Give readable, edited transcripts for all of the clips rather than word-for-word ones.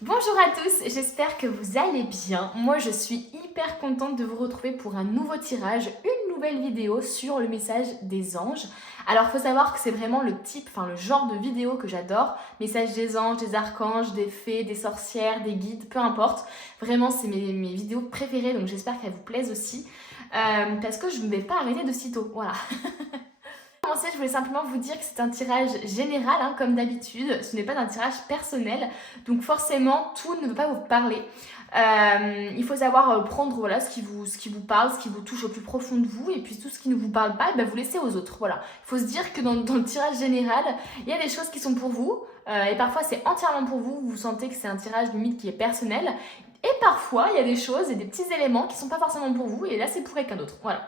Bonjour à tous, j'espère que vous allez bien. Moi je suis hyper contente de vous retrouver pour un nouveau tirage, une nouvelle vidéo sur le message des anges. Alors il faut savoir que c'est vraiment le genre de vidéo que j'adore. Message des anges, des archanges, des fées, des sorcières, des guides, peu importe. Vraiment c'est mes vidéos préférées, donc j'espère qu'elles vous plaisent aussi. Parce que je ne vais pas arrêter de sitôt, voilà. Je voulais simplement vous dire que c'est un tirage général, comme d'habitude, ce n'est pas un tirage personnel, donc forcément tout ne veut pas vous parler. Il faut savoir prendre ce qui vous parle, ce qui vous touche au plus profond de vous, et puis tout ce qui ne vous parle pas, vous laissez aux autres. Voilà. Il faut se dire que dans le tirage général, il y a des choses qui sont pour vous, et parfois c'est entièrement pour vous, vous sentez que c'est un tirage limite qui est personnel. Et parfois, il y a des choses et des petits éléments qui sont pas forcément pour vous, et là c'est pour quelqu'un d'autre. Voilà.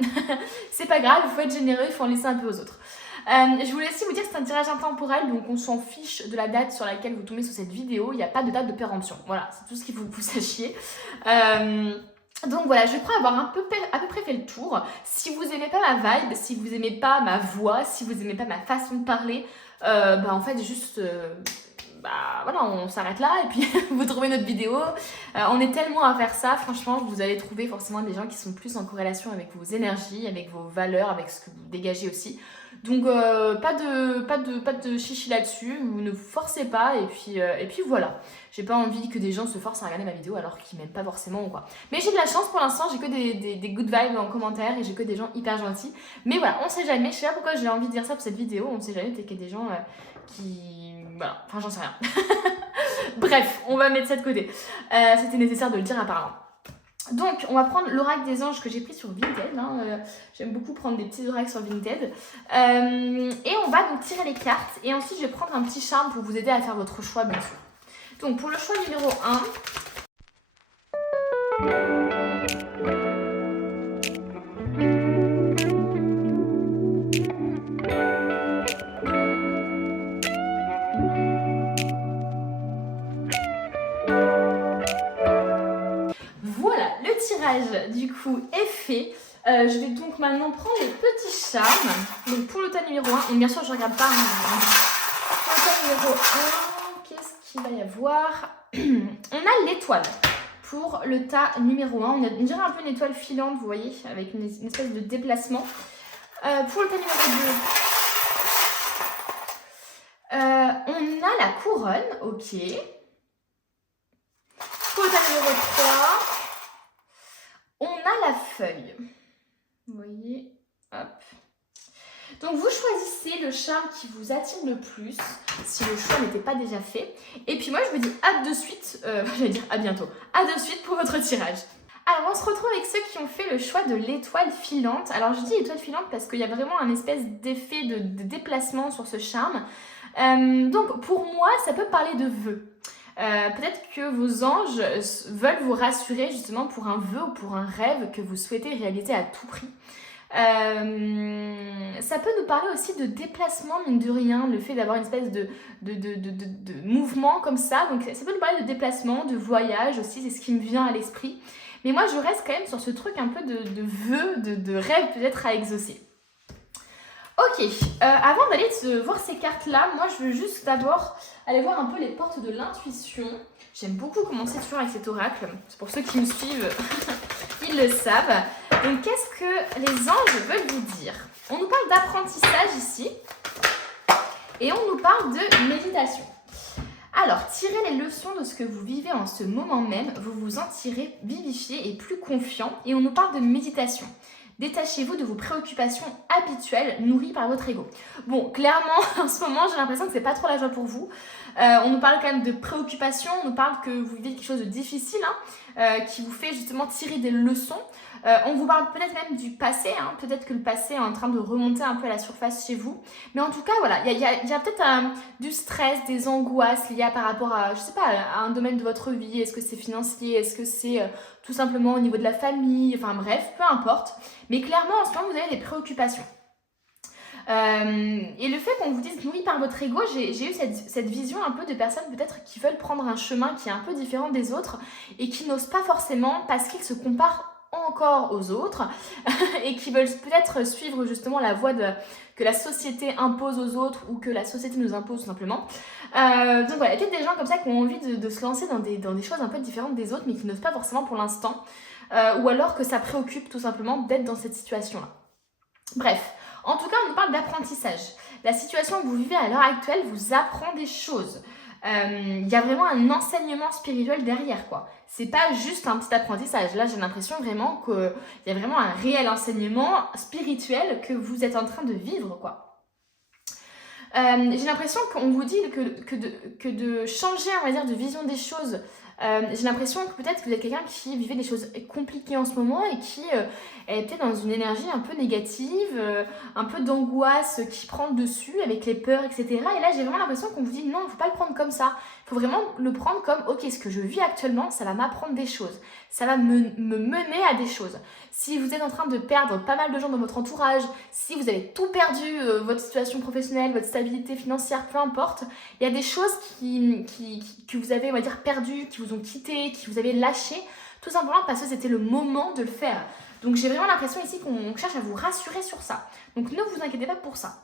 C'est pas grave, il faut être généreux, il faut en laisser un peu aux autres. Je voulais aussi vous dire que c'est un tirage intemporel, donc on s'en fiche de la date sur laquelle vous tombez sur cette vidéo, il n'y a pas de date de péremption. Voilà, c'est tout ce qu'il faut que vous sachiez. Donc voilà, je crois avoir à peu près fait le tour. Si vous aimez pas ma vibe, si vous aimez pas ma voix, si vous aimez pas ma façon de parler, en fait juste... voilà, on s'arrête là et puis vous trouvez notre vidéo. On est tellement à faire ça, franchement, vous allez trouver forcément des gens qui sont plus en corrélation avec vos énergies, avec vos valeurs, avec ce que vous dégagez aussi. Donc pas de chichi là-dessus, vous ne vous forcez pas et puis voilà. J'ai pas envie que des gens se forcent à regarder ma vidéo alors qu'ils m'aiment pas forcément ou quoi. Mais j'ai de la chance pour l'instant, j'ai que des good vibes en commentaire et j'ai que des gens hyper gentils. Mais voilà, on sait jamais, je sais pas pourquoi j'ai envie de dire ça pour cette vidéo, on sait jamais, peut-être qu'il y a des gens qui... Voilà, enfin j'en sais rien. Bref, on va mettre ça de côté. C'était nécessaire de le dire apparemment. Donc, on va prendre l'oracle des anges que j'ai pris sur Vinted. J'aime beaucoup prendre des petits oracles sur Vinted. Et on va donc tirer les cartes. Et ensuite, je vais prendre un petit charme pour vous aider à faire votre choix, bien sûr. Donc, pour le choix numéro 1... du coup est fait. Je vais donc maintenant prendre les petits charmes. Donc pour le tas numéro 1, bien sûr je regarde pas. Pour le tas numéro 1, qu'est-ce qu'il va y avoir? On a l'étoile. Pour le tas numéro 1, on dirait un peu une étoile filante, vous voyez, avec une espèce de déplacement. Pour le tas numéro 2, on a la couronne, ok. Pour le tas numéro 3, on a la feuille. Vous voyez, hop. Donc vous choisissez le charme qui vous attire le plus, si le choix n'était pas déjà fait. Et puis moi je vous dis à de suite, j'allais dire à bientôt, à de suite pour votre tirage. Alors on se retrouve avec ceux qui ont fait le choix de l'étoile filante. Alors je dis étoile filante parce qu'il y a vraiment un espèce d'effet de déplacement sur ce charme. Donc pour moi ça peut parler de vœux. Peut-être que vos anges veulent vous rassurer justement pour un vœu ou pour un rêve que vous souhaitez réaliser à tout prix. Ça peut nous parler aussi de déplacement, mine de rien, le fait d'avoir une espèce de mouvement comme ça. Donc ça peut nous parler de déplacement, de voyage aussi, c'est ce qui me vient à l'esprit. Mais moi je reste quand même sur ce truc un peu de vœu, de rêve peut-être à exaucer. Ok, avant d'aller voir ces cartes-là, moi je veux juste d'abord aller voir un peu les portes de l'intuition. J'aime beaucoup commencer toujours avec cet oracle. C'est pour ceux qui me suivent, ils le savent. Donc qu'est-ce que les anges veulent vous dire? On nous parle d'apprentissage ici et on nous parle de méditation. Alors, tirez les leçons de ce que vous vivez en ce moment même, vous vous en tirez vivifié et plus confiant. Et on nous parle de méditation. Détachez-vous de vos préoccupations habituelles nourries par votre ego. Bon, clairement, en ce moment, j'ai l'impression que c'est pas trop la joie pour vous. On nous parle quand même de préoccupations, on nous parle que vous vivez quelque chose de difficile, qui vous fait justement tirer des leçons. On vous parle peut-être même du passé, peut-être que le passé est en train de remonter un peu à la surface chez vous. Mais en tout cas, voilà, il y a peut-être du stress, des angoisses liées par rapport à, je sais pas, à un domaine de votre vie. Est-ce que c'est financier? Est-ce que c'est tout simplement au niveau de la famille? Enfin bref, peu importe. Mais clairement, en ce moment, vous avez des préoccupations. Et le fait qu'on vous dise nourri par votre ego, j'ai eu cette vision un peu de personnes peut-être qui veulent prendre un chemin qui est un peu différent des autres et qui n'osent pas forcément parce qu'ils se comparent encore aux autres et qui veulent peut-être suivre justement la voie que la société impose aux autres ou que la société nous impose tout simplement. Donc voilà, il y a peut-être des gens comme ça qui ont envie de se lancer dans des choses un peu différentes des autres mais qui n'osent pas forcément pour l'instant. Ou alors que ça préoccupe tout simplement d'être dans cette situation-là. Bref, en tout cas, on nous parle d'apprentissage. La situation que vous vivez à l'heure actuelle vous apprend des choses. Il y a vraiment un enseignement spirituel derrière, quoi. C'est pas juste un petit apprentissage. Là, j'ai l'impression vraiment qu'il y a vraiment un réel enseignement spirituel que vous êtes en train de vivre, quoi. J'ai l'impression qu'on vous dit que de changer, on va dire, de vision des choses. J'ai l'impression que peut-être que vous êtes quelqu'un qui vivait des choses compliquées en ce moment et qui était dans une énergie un peu négative, un peu d'angoisse qui prend le dessus avec les peurs, etc. Et là, j'ai vraiment l'impression qu'on vous dit non, il ne faut pas le prendre comme ça. Il faut vraiment le prendre comme, ok, ce que je vis actuellement, ça va m'apprendre des choses. Ça va me mener à des choses. Si vous êtes en train de perdre pas mal de gens dans votre entourage, si vous avez tout perdu, votre situation professionnelle, votre stabilité financière, peu importe, il y a des choses que vous avez, on va dire, perdues, qui vous ont quitté, qui vous avez lâché, tout simplement parce que c'était le moment de le faire. Donc j'ai vraiment l'impression ici qu'on cherche à vous rassurer sur ça. Donc ne vous inquiétez pas pour ça.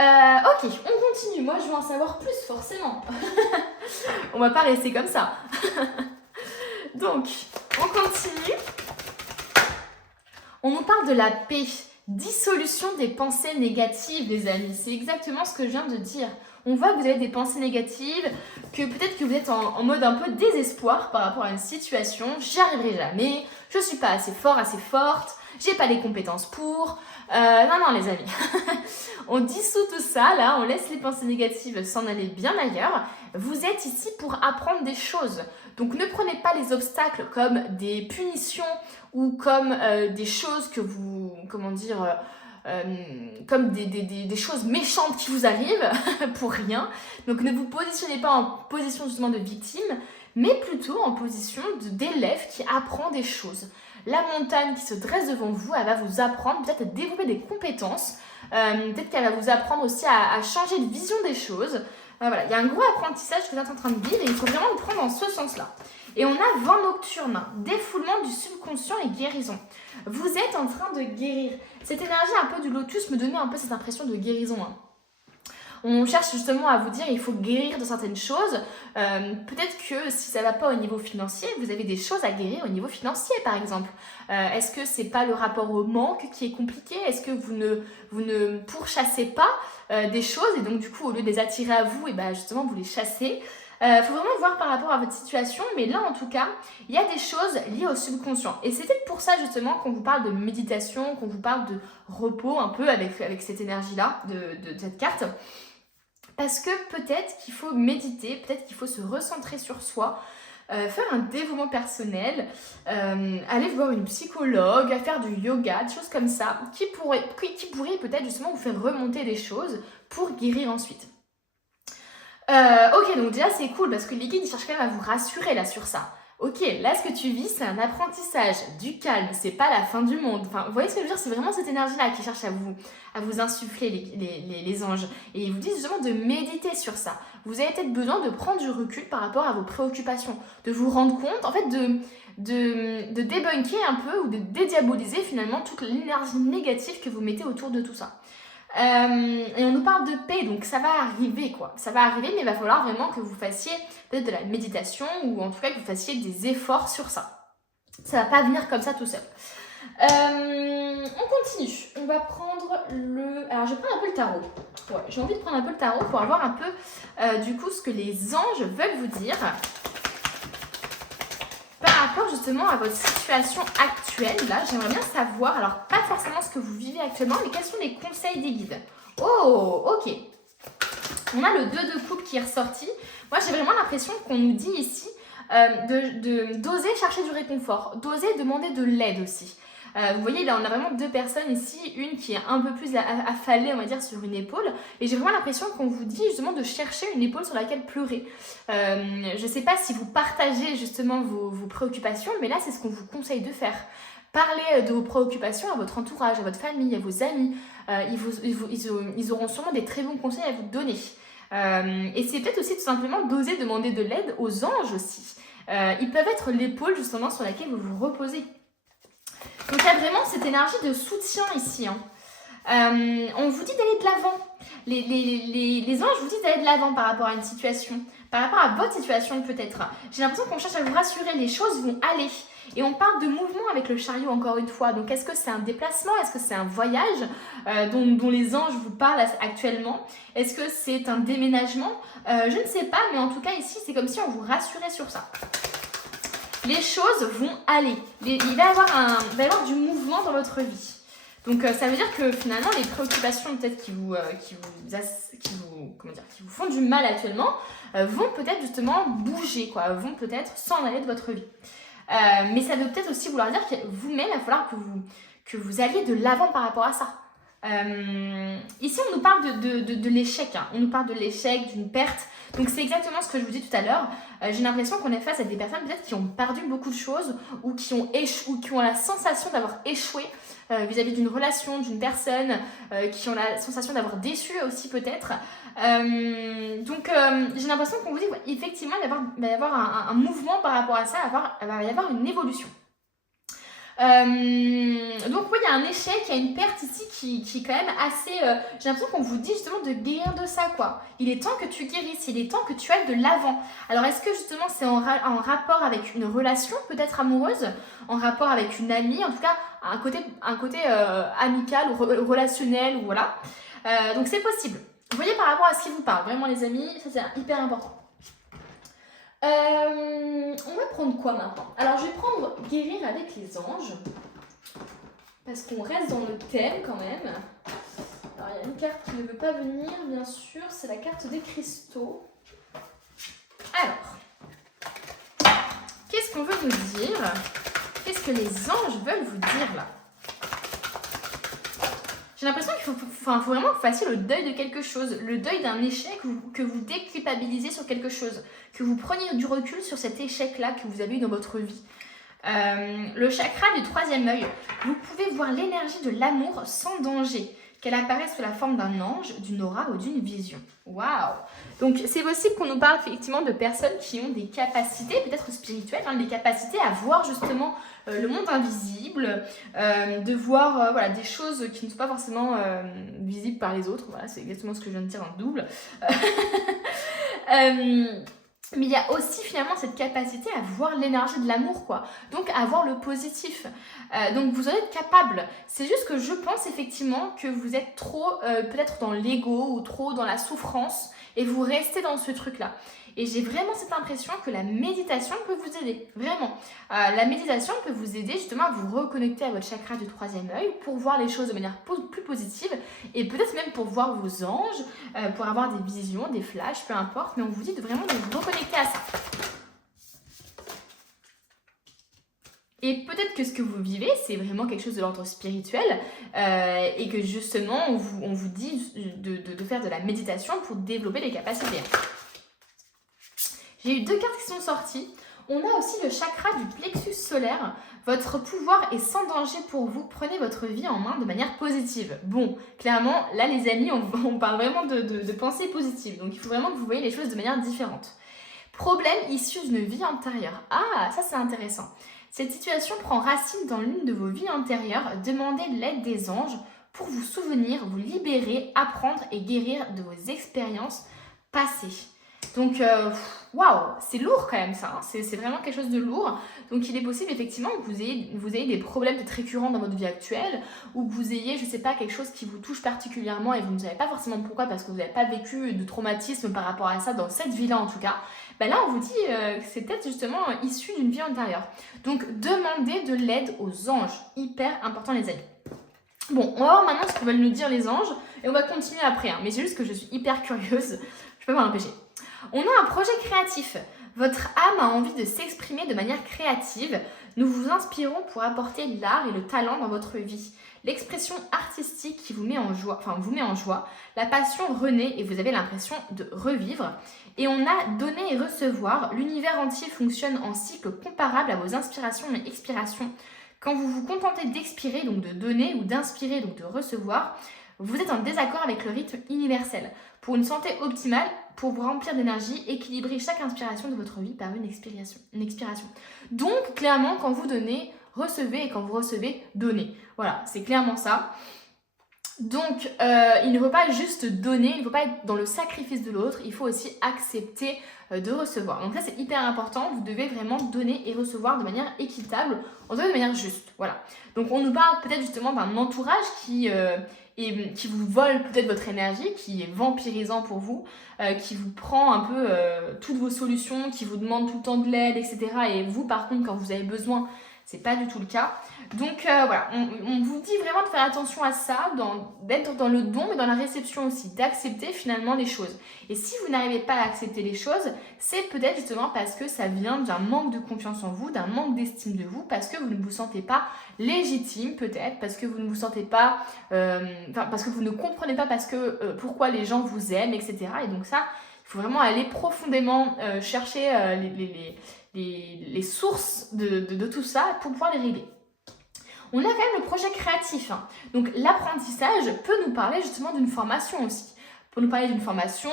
Ok, on continue. Moi, je veux en savoir plus, forcément. On va pas rester comme ça. Donc, on continue. On nous parle de la paix. Dissolution des pensées négatives, les amis. C'est exactement ce que je viens de dire. On voit que vous avez des pensées négatives, que peut-être que vous êtes en mode un peu désespoir par rapport à une situation. J'y arriverai jamais, je suis pas assez fort, assez forte, j'ai pas les compétences pour. Non, les amis. On dissout tout ça, là, on laisse les pensées négatives s'en aller bien ailleurs. Vous êtes ici pour apprendre des choses. Donc ne prenez pas les obstacles comme des punitions ou comme des choses que vous, comment dire, comme des choses méchantes qui vous arrivent pour rien. Donc ne vous positionnez pas en position justement de victime, mais plutôt en position d'élève qui apprend des choses. La montagne qui se dresse devant vous, elle va vous apprendre peut-être à développer des compétences, peut-être qu'elle va vous apprendre aussi à changer de vision des choses. Voilà, il y a un gros apprentissage que vous êtes en train de vivre et il faut vraiment le prendre dans ce sens-là. Et on a vent nocturne, défoulement du subconscient et guérison. Vous êtes en train de guérir. Cette énergie un peu du lotus me donnait un peu cette impression de guérison. On cherche justement à vous dire il faut guérir de certaines choses. Peut-être que si ça ne va pas au niveau financier, vous avez des choses à guérir au niveau financier par exemple. Est-ce que c'est pas le rapport au manque qui est compliqué? Est-ce que vous ne pourchassez pas des choses et donc du coup au lieu de les attirer à vous, et ben justement vous les chassez? Faut vraiment voir par rapport à votre situation, mais là en tout cas, il y a des choses liées au subconscient. Et c'est peut-être pour ça justement qu'on vous parle de méditation, qu'on vous parle de repos un peu avec cette énergie-là de cette carte. Parce que peut-être qu'il faut méditer, peut-être qu'il faut se recentrer sur soi, faire un développement personnel, aller voir une psychologue, faire du yoga, des choses comme ça, qui pourraient peut-être justement vous faire remonter des choses pour guérir ensuite. Ok, donc déjà c'est cool parce que les guides ils cherchent quand même à vous rassurer là sur ça. Ok, là ce que tu vis c'est un apprentissage, du calme, c'est pas la fin du monde. Enfin, vous voyez ce que je veux dire, c'est vraiment cette énergie-là qui cherche à vous insuffler les anges. Et ils vous disent justement de méditer sur ça. Vous avez peut-être besoin de prendre du recul par rapport à vos préoccupations, de vous rendre compte, en fait de débunker un peu ou de dédiaboliser finalement toute l'énergie négative que vous mettez autour de tout ça. Et on nous parle de paix, donc ça va arriver quoi. Ça va arriver, mais il va falloir vraiment que vous fassiez peut-être de la méditation ou en tout cas que vous fassiez des efforts sur ça. Ça va pas venir comme ça tout seul. On continue. On va prendre le... Alors je vais prendre un peu le tarot. Ouais, j'ai envie de prendre un peu le tarot pour avoir un peu du coup ce que les anges veulent vous dire par rapport justement à votre situation actuelle. Là, j'aimerais bien savoir, alors pas forcément ce que vous vivez actuellement, mais quels sont les conseils des guides. Oh, ok. On a le 2 de coupe qui est ressorti. Moi, j'ai vraiment l'impression qu'on nous dit ici d'oser chercher du réconfort, d'oser demander de l'aide aussi. Vous voyez, là, on a vraiment deux personnes ici, une qui est un peu plus affalée, on va dire, sur une épaule. Et j'ai vraiment l'impression qu'on vous dit justement de chercher une épaule sur laquelle pleurer. Je ne sais pas si vous partagez justement vos préoccupations, mais là, c'est ce qu'on vous conseille de faire. Parlez de vos préoccupations à votre entourage, à votre famille, à vos amis. Ils auront sûrement des très bons conseils à vous donner. Et c'est peut-être aussi tout simplement d'oser demander de l'aide aux anges aussi. Ils peuvent être l'épaule justement sur laquelle vous vous reposez. Donc il y a vraiment cette énergie de soutien ici. On vous dit d'aller de l'avant. Les anges vous disent d'aller de l'avant par rapport à une situation, par rapport à votre situation peut-être. J'ai l'impression qu'on cherche à vous rassurer, les choses vont aller. Et on parle de mouvement avec le chariot encore une fois. Donc est-ce que c'est un déplacement? Est-ce que c'est un voyage dont les anges vous parlent actuellement? Est-ce que c'est un déménagement? Je ne sais pas, mais en tout cas ici c'est comme si on vous rassurait sur ça. Les choses vont aller. Il va y avoir du mouvement dans votre vie. Donc ça veut dire que finalement les préoccupations peut-être qui vous font du mal actuellement vont peut-être justement bouger, quoi, vont peut-être s'en aller de votre vie. Mais ça veut peut-être aussi vouloir dire que vous-même, il va falloir que vous alliez de l'avant par rapport à ça. Ici, on nous parle de l'échec. Hein. On nous parle de l'échec, d'une perte. Donc, c'est exactement ce que je vous dis tout à l'heure. J'ai l'impression qu'on est face à des personnes peut-être qui ont perdu beaucoup de choses ou qui ont la sensation d'avoir échoué vis-à-vis d'une relation, d'une personne, qui ont la sensation d'avoir déçu aussi peut-être. Donc, j'ai l'impression qu'on vous dit effectivement, il va y avoir un mouvement par rapport à ça, il va y avoir une évolution. Donc oui, il y a un échec, il y a une perte ici qui est quand même assez... j'ai l'impression qu'on vous dit justement de guérir de ça, quoi. Il est temps que tu guérisses, il est temps que tu ailles de l'avant. Alors est-ce que justement c'est en rapport avec une relation peut-être amoureuse, en rapport avec une amie, en tout cas un côté amical ou relationnel, ou voilà. Donc c'est possible. Vous voyez par rapport à ce qui vous parle, vraiment les amis, ça c'est hyper important. On va prendre quoi maintenant? Alors je vais prendre guérir avec les anges parce qu'on reste dans le thème quand même. Alors il y a une carte qui ne veut pas venir, bien sûr, c'est la carte des cristaux. Alors, qu'est-ce qu'on veut vous dire? Qu'est-ce que les anges veulent vous dire là? J'ai l'impression qu'il faut vraiment que vous fassiez le deuil de quelque chose, le deuil d'un échec, que vous déculpabilisez sur quelque chose, que vous preniez du recul sur cet échec-là que vous avez eu dans votre vie. Le chakra du troisième œil, vous pouvez voir l'énergie de l'amour sans danger, qu'elle apparaisse sous la forme d'un ange, d'une aura ou d'une vision. Waouh! Donc c'est possible qu'on nous parle effectivement de personnes qui ont des capacités, peut-être spirituelles, hein, des capacités à voir justement le monde invisible, de voir voilà, des choses qui ne sont pas forcément visibles par les autres. Voilà, c'est exactement ce que je viens de dire en double. Mais il y a aussi finalement cette capacité à voir l'énergie de l'amour, quoi. Donc à voir le positif. Donc vous en êtes capable. C'est juste que je pense effectivement que vous êtes trop peut-être dans l'ego ou trop dans la souffrance et vous restez dans ce truc-là. Et j'ai vraiment cette impression que la méditation peut vous aider, vraiment. La méditation peut vous aider justement à vous reconnecter à votre chakra du troisième œil pour voir les choses de manière plus positive et peut-être même pour voir vos anges, pour avoir des visions, des flashs, peu importe, mais on vous dit vraiment de vous reconnecter à ça. Et peut-être que ce que vous vivez, c'est vraiment quelque chose de l'ordre spirituel et que justement, on vous dit de faire de la méditation pour développer les capacités. J'ai eu 2 cartes qui sont sorties. On a aussi le chakra du plexus solaire. Votre pouvoir est sans danger pour vous. Prenez votre vie en main de manière positive. Bon, clairement, là les amis, on parle vraiment de pensée positive. Donc il faut vraiment que vous voyez les choses de manière différente. Problème issu d'une vie antérieure. Ah, ça c'est intéressant. Cette situation prend racine dans l'une de vos vies antérieures. Demandez l'aide des anges pour vous souvenir, vous libérer, apprendre et guérir de vos expériences passées. Donc, waouh, c'est lourd quand même ça, hein. C'est vraiment quelque chose de lourd. Donc il est possible effectivement que vous ayez des problèmes peut-être récurrents dans votre vie actuelle ou que vous ayez, je sais pas, quelque chose qui vous touche particulièrement et vous ne savez pas forcément pourquoi parce que vous n'avez pas vécu de traumatisme par rapport à ça dans cette vie-là en tout cas. Ben là on vous dit que c'est peut-être justement issu d'une vie antérieure. Donc demandez de l'aide aux anges, hyper important les amis. Bon, on va voir maintenant ce que veulent nous dire les anges et on va continuer après, hein. Mais c'est juste que je suis hyper curieuse, je peux pas m'en empêcher. On a un projet créatif. Votre âme a envie de s'exprimer de manière créative. Nous vous inspirons pour apporter l'art et le talent dans votre vie. L'expression artistique qui vous met en joie, la passion renaît et vous avez l'impression de revivre. Et on a donné et recevoir. L'univers entier fonctionne en cycle comparable à vos inspirations et expirations. Quand vous vous contentez d'expirer, donc de donner, ou d'inspirer, donc de recevoir, vous êtes en désaccord avec le rythme universel. Pour une santé optimale, pour vous remplir d'énergie, équilibrez chaque inspiration de votre vie par une expiration. Donc, clairement, quand vous donnez, recevez et quand vous recevez, donnez. Voilà, c'est clairement ça. Donc, il ne faut pas juste donner, il ne faut pas être dans le sacrifice de l'autre, il faut aussi accepter de recevoir. Donc ça, c'est hyper important, vous devez vraiment donner et recevoir de manière équitable, en tout cas de manière juste, voilà. Donc on nous parle peut-être justement d'un entourage qui vous vole peut-être votre énergie, qui est vampirisant pour vous, qui vous prend un peu toutes vos solutions, qui vous demande tout le temps de l'aide, etc. Et vous, par contre, quand vous avez besoin, c'est pas du tout le cas. Donc voilà, on vous dit vraiment de faire attention à ça, d'être dans le don mais dans la réception aussi, d'accepter finalement les choses. Et si vous n'arrivez pas à accepter les choses, c'est peut-être justement parce que ça vient d'un manque de confiance en vous, d'un manque d'estime de vous, parce que vous ne vous sentez pas légitime peut-être, parce que vous ne vous sentez pas, parce que vous ne comprenez pas pourquoi les gens vous aiment, etc. Et donc ça, il faut vraiment aller profondément chercher les sources de tout ça pour pouvoir les régler. On a quand même le projet créatif. Hein. Donc l'apprentissage peut nous parler justement d'une formation aussi. Pour nous parler d'une formation,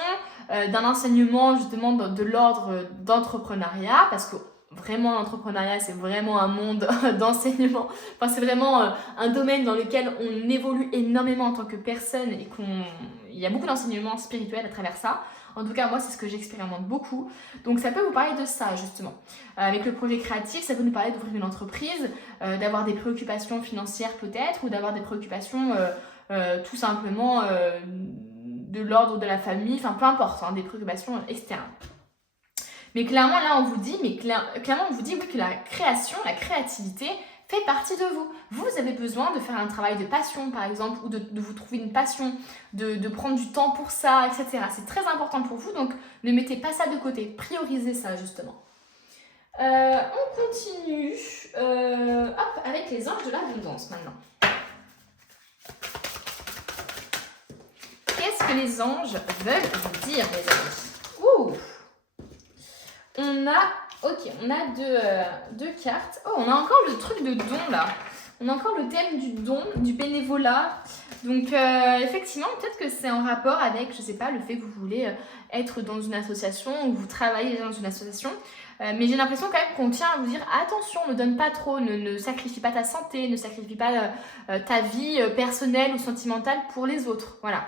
d'un enseignement justement de l'ordre d'entrepreneuriat, parce que vraiment l'entrepreneuriat c'est vraiment un monde d'enseignement. Enfin c'est vraiment un domaine dans lequel on évolue énormément en tant que personne et il y a beaucoup d'enseignements spirituels à travers ça. En tout cas, moi, c'est ce que j'expérimente beaucoup. Donc, ça peut vous parler de ça, justement. Avec le projet créatif, ça peut nous parler d'ouvrir une entreprise, d'avoir des préoccupations financières peut-être, ou d'avoir des préoccupations tout simplement de l'ordre de la famille, enfin, peu importe, hein, des préoccupations externes. Mais clairement, là, on vous dit, oui, que la création, la créativité fait partie de vous. Vous avez besoin de faire un travail de passion, par exemple, ou de vous trouver une passion, de prendre du temps pour ça, etc. C'est très important pour vous, donc ne mettez pas ça de côté. Priorisez ça, justement. On continue avec les anges de l'abondance, maintenant. Qu'est-ce que les anges veulent vous dire, les amis? Ouh! On a deux cartes. Oh, on a encore le truc de don là. On a encore le thème du don, du bénévolat. Donc effectivement, peut-être que c'est en rapport avec, je sais pas, le fait que vous voulez être dans une association ou vous travaillez dans une association. Mais j'ai l'impression quand même qu'on tient à vous dire attention, ne donne pas trop, ne sacrifie pas ta santé, ne sacrifie pas ta vie personnelle ou sentimentale pour les autres. Voilà.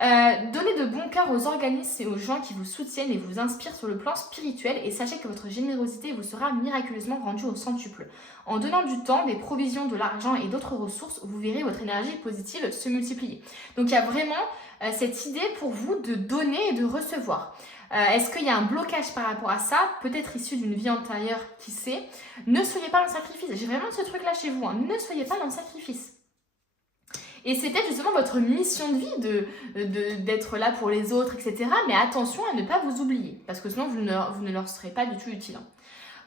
Donnez de bon cœur aux organismes et aux gens qui vous soutiennent et vous inspirent sur le plan spirituel et sachez que votre générosité vous sera miraculeusement rendue au centuple. En donnant du temps, des provisions, de l'argent et d'autres ressources, vous verrez votre énergie positive se multiplier. Donc il y a vraiment cette idée pour vous de donner et de recevoir. Est-ce qu'il y a un blocage par rapport à ça? Peut-être issu d'une vie antérieure, qui sait? Ne soyez pas dans le sacrifice. J'ai vraiment ce truc-là chez vous. Hein. Ne soyez pas dans le sacrifice. Et c'est peut-être justement votre mission de vie d'être là pour les autres, etc. Mais attention à ne pas vous oublier, parce que sinon vous ne leur serez pas du tout utile.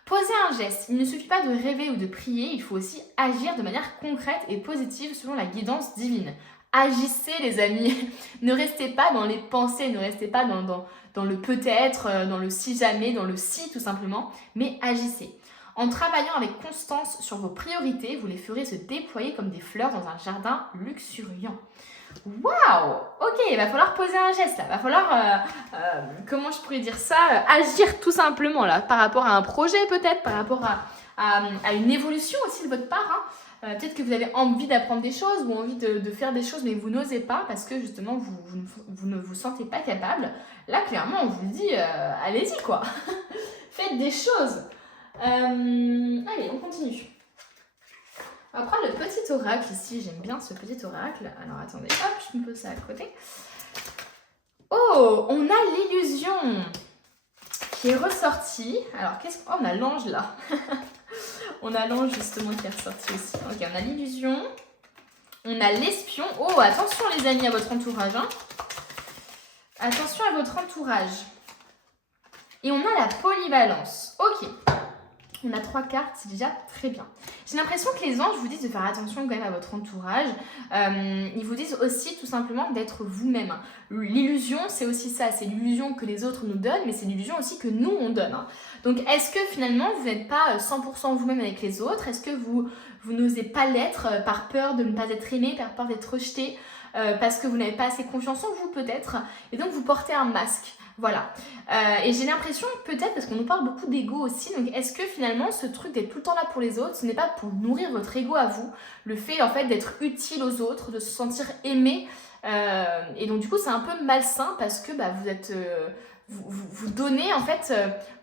Posez un geste. Il ne suffit pas de rêver ou de prier, il faut aussi agir de manière concrète et positive selon la guidance divine. Agissez les amis, ne restez pas dans les pensées, ne restez pas dans le peut-être, dans le si jamais, dans le si tout simplement, mais agissez. En travaillant avec constance sur vos priorités, vous les ferez se déployer comme des fleurs dans un jardin luxuriant. Waouh! Ok, il va falloir poser un geste là, il va falloir, comment je pourrais dire ça, agir tout simplement là, par rapport à un projet peut-être, par rapport à une évolution aussi de votre part. Hein. Peut-être que vous avez envie d'apprendre des choses ou envie de faire des choses mais vous n'osez pas parce que justement vous ne vous sentez pas capable. Là clairement on vous dit, allez-y quoi, faites des choses. Allez, on continue. On va prendre le petit oracle ici. J'aime bien ce petit oracle. Alors attendez, hop, je me pose ça à côté. Oh, on a l'illusion qui est ressortie. Alors, oh, on a l'ange là. On a l'ange justement qui est ressorti aussi. Ok, on a l'illusion. On a l'espion. Oh, attention les amis à votre entourage. Hein. Attention à votre entourage. Et on a la polyvalence. Ok. On a 3 cartes, c'est déjà très bien. J'ai l'impression que les anges vous disent de faire attention quand même à votre entourage. Ils vous disent aussi tout simplement d'être vous-même. L'illusion, c'est aussi ça. C'est l'illusion que les autres nous donnent, mais c'est l'illusion aussi que nous, on donne. Hein. Donc, est-ce que finalement, vous n'êtes pas 100% vous-même avec les autres? Est-ce que vous n'osez pas l'être par peur de ne pas être aimé, par peur d'être rejeté, parce que vous n'avez pas assez confiance en vous peut-être? Et donc, vous portez un masque. Voilà. Et j'ai l'impression, peut-être, parce qu'on nous parle beaucoup d'ego aussi, donc est-ce que finalement ce truc d'être tout le temps là pour les autres, ce n'est pas pour nourrir votre ego à vous, le fait en fait d'être utile aux autres, de se sentir aimé, et donc du coup c'est un peu malsain parce que vous êtes... vous donnez en fait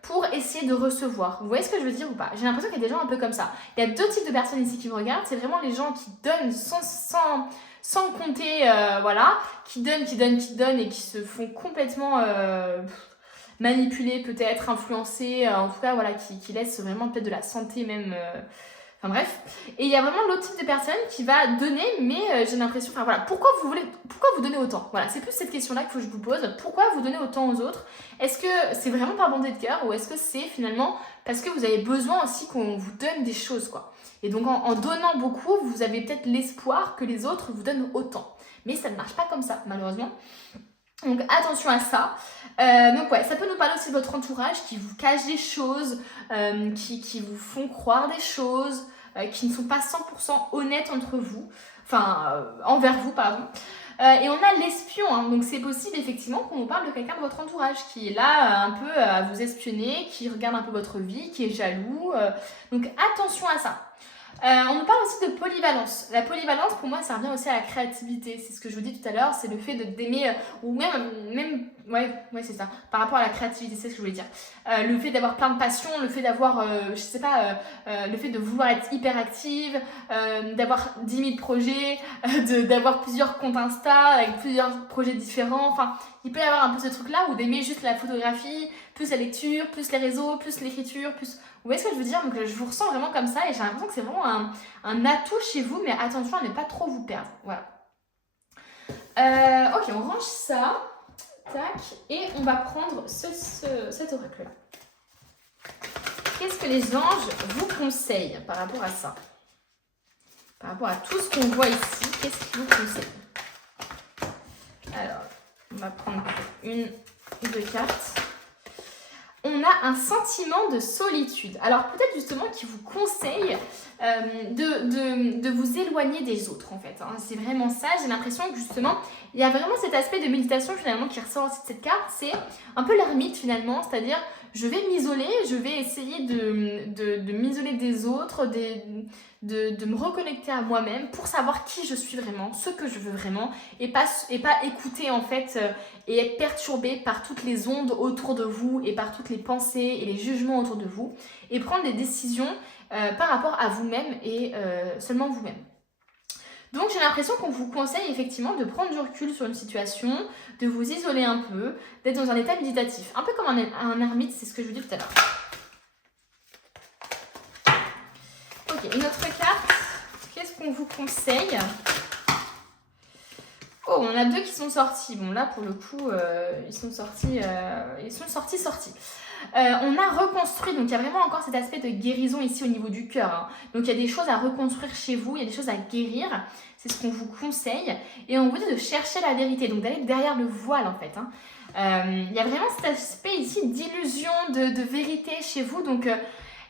pour essayer de recevoir. Vous voyez ce que je veux dire ou pas? J'ai l'impression qu'il y a des gens un peu comme ça. Il y a deux types de personnes ici qui me regardent. C'est vraiment les gens qui donnent sans compter, voilà, qui donnent et qui se font complètement manipuler peut-être, influencer, en tout cas voilà, qui laissent vraiment peut-être de la santé même... Enfin bref, et il y a vraiment l'autre type de personne qui va donner, mais j'ai l'impression, enfin voilà, pourquoi vous donnez autant? Voilà, c'est plus cette question-là qu'il faut que je vous pose. Pourquoi vous donnez autant aux autres? Est-ce que c'est vraiment par bonté de cœur ou est-ce que c'est finalement parce que vous avez besoin aussi qu'on vous donne des choses, quoi? Et donc en donnant beaucoup, vous avez peut-être l'espoir que les autres vous donnent autant. Mais ça ne marche pas comme ça, malheureusement. Donc attention à ça. Donc ouais, ça peut nous parler aussi de votre entourage qui vous cache des choses, qui vous font croire des choses, qui ne sont pas 100% honnêtes entre vous, enfin envers vous, pardon. Et on a l'espion, hein, donc c'est possible effectivement qu'on nous parle de quelqu'un de votre entourage qui est là un peu à vous espionner, qui regarde un peu votre vie, qui est jaloux. Donc attention à ça. On nous parle aussi de polyvalence. La polyvalence, pour moi, ça revient aussi à la créativité. C'est ce que je vous dis tout à l'heure, c'est le fait d'aimer, ou même ouais, c'est ça, par rapport à la créativité, c'est ce que je voulais dire. Le fait d'avoir plein de passions, le fait d'avoir, je sais pas, le fait de vouloir être hyper active, d'avoir 10 000 projets, d'avoir plusieurs comptes Insta avec plusieurs projets différents. Enfin, il peut y avoir un peu ce truc-là où d'aimer juste la photographie, plus la lecture, plus les réseaux, plus l'écriture, plus... Vous voyez ce que je veux dire? Donc je vous ressens vraiment comme ça et j'ai l'impression que c'est vraiment un atout chez vous, mais attention à ne pas trop vous perdre. Voilà. Ok, on range ça. Tac. Et on va prendre cet oracle-là. Qu'est-ce que les anges vous conseillent par rapport à ça? Par rapport à tout ce qu'on voit ici, qu'est-ce qu'ils vous conseillent? Alors, on va prendre une ou deux cartes. On a un sentiment de solitude. Alors peut-être justement qui vous conseille de vous éloigner des autres en fait. Hein. C'est vraiment ça, j'ai l'impression que justement, il y a vraiment cet aspect de méditation finalement qui ressort aussi de cette carte. C'est un peu l'ermite finalement, c'est-à-dire je vais m'isoler, je vais essayer de m'isoler des autres, de me reconnecter à moi-même pour savoir qui je suis vraiment, ce que je veux vraiment et pas écouter en fait et être perturbé par toutes les ondes autour de vous et par toutes les pensées et les jugements autour de vous et prendre des décisions par rapport à vous-même et seulement vous-même. Donc j'ai l'impression qu'on vous conseille effectivement de prendre du recul sur une situation, de vous isoler un peu, d'être dans un état méditatif, un peu comme un ermite, c'est ce que je vous dis tout à l'heure. Ok, une autre carte, qu'est-ce qu'on vous conseille? Oh, on a deux qui sont sortis. Bon, là, pour le coup, ils sont sortis. On a reconstruit, donc il y a vraiment encore cet aspect de guérison ici au niveau du cœur. Hein. Donc il y a des choses à reconstruire chez vous, il y a des choses à guérir. C'est ce qu'on vous conseille. Et on vous dit de chercher la vérité, donc d'aller derrière le voile en fait. Hein. Il y a vraiment cet aspect ici d'illusion, de vérité chez vous. Donc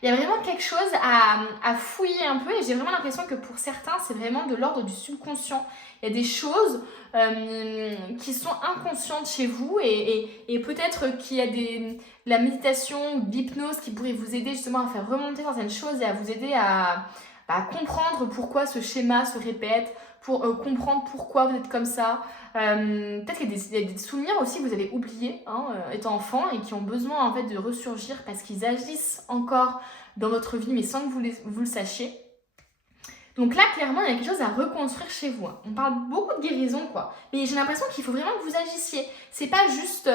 il y a vraiment quelque chose à fouiller un peu et j'ai vraiment l'impression que pour certains, c'est vraiment de l'ordre du subconscient. Il y a des choses qui sont inconscientes chez vous et peut-être qu'il y a la méditation ou de l'hypnose qui pourrait vous aider justement à faire remonter certaines choses et à vous aider à comprendre pourquoi ce schéma se répète, pour comprendre pourquoi vous êtes comme ça. Peut-être qu'il y a des souvenirs aussi que vous avez oubliés étant enfant et qui ont besoin en fait de ressurgir parce qu'ils agissent encore dans votre vie mais sans que vous le sachiez. Donc là, clairement, il y a quelque chose à reconstruire chez vous. Hein. On parle beaucoup de guérison, quoi. Mais j'ai l'impression qu'il faut vraiment que vous agissiez. C'est pas juste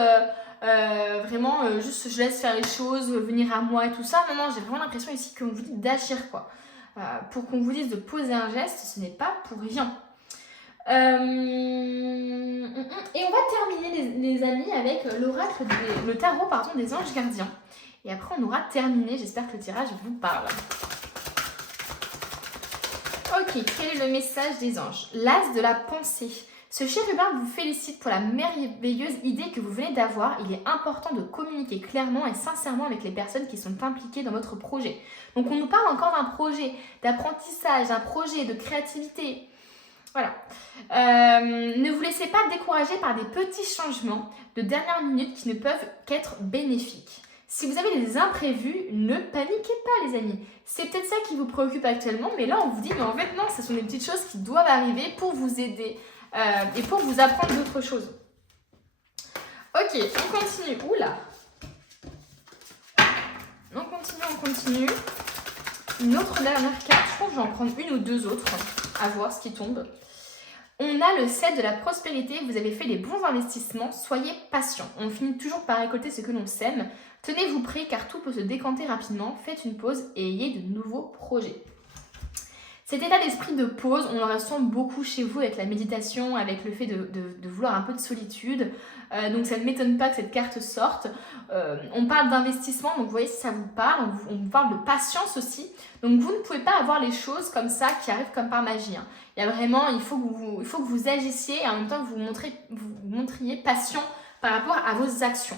juste je laisse faire les choses, venir à moi et tout ça. Non, j'ai vraiment l'impression ici qu'on vous dit d'agir, quoi. Pour qu'on vous dise de poser un geste, ce n'est pas pour rien. Et on va terminer, les amis, avec l'oracle, le tarot, des anges gardiens. Et après, on aura terminé. J'espère que le tirage vous parle. Ok, quel est le message des anges? L'as de la pensée. Ce chérubin vous félicite pour la merveilleuse idée que vous venez d'avoir. Il est important de communiquer clairement et sincèrement avec les personnes qui sont impliquées dans votre projet. Donc on nous parle encore d'un projet d'apprentissage, d'un projet de créativité. Voilà. Ne vous laissez pas décourager par des petits changements de dernière minute qui ne peuvent qu'être bénéfiques. Si vous avez des imprévus, ne paniquez pas les amis. C'est peut-être ça qui vous préoccupe actuellement, mais là on vous dit, mais en fait non, ce sont des petites choses qui doivent arriver pour vous aider et pour vous apprendre d'autres choses. Ok, on continue. Oula. On continue. Une autre dernière carte, je pense que je vais en prendre une ou deux autres, à voir ce qui tombe. On a le 7 de la prospérité, vous avez fait les bons investissements, soyez patient. On finit toujours par récolter ce que l'on sème. Tenez-vous prêts car tout peut se décanter rapidement, faites une pause et ayez de nouveaux projets. Cet état d'esprit de pause, on le ressent beaucoup chez vous avec la méditation, avec le fait de vouloir un peu de solitude. Donc ça ne m'étonne pas que cette carte sorte. On parle d'investissement, donc vous voyez si ça vous parle. On parle de patience aussi. Donc vous ne pouvez pas avoir les choses comme ça qui arrivent comme par magie. Hein. Il y a vraiment, il faut que vous agissiez et en même temps que vous montriez patient par rapport à vos actions.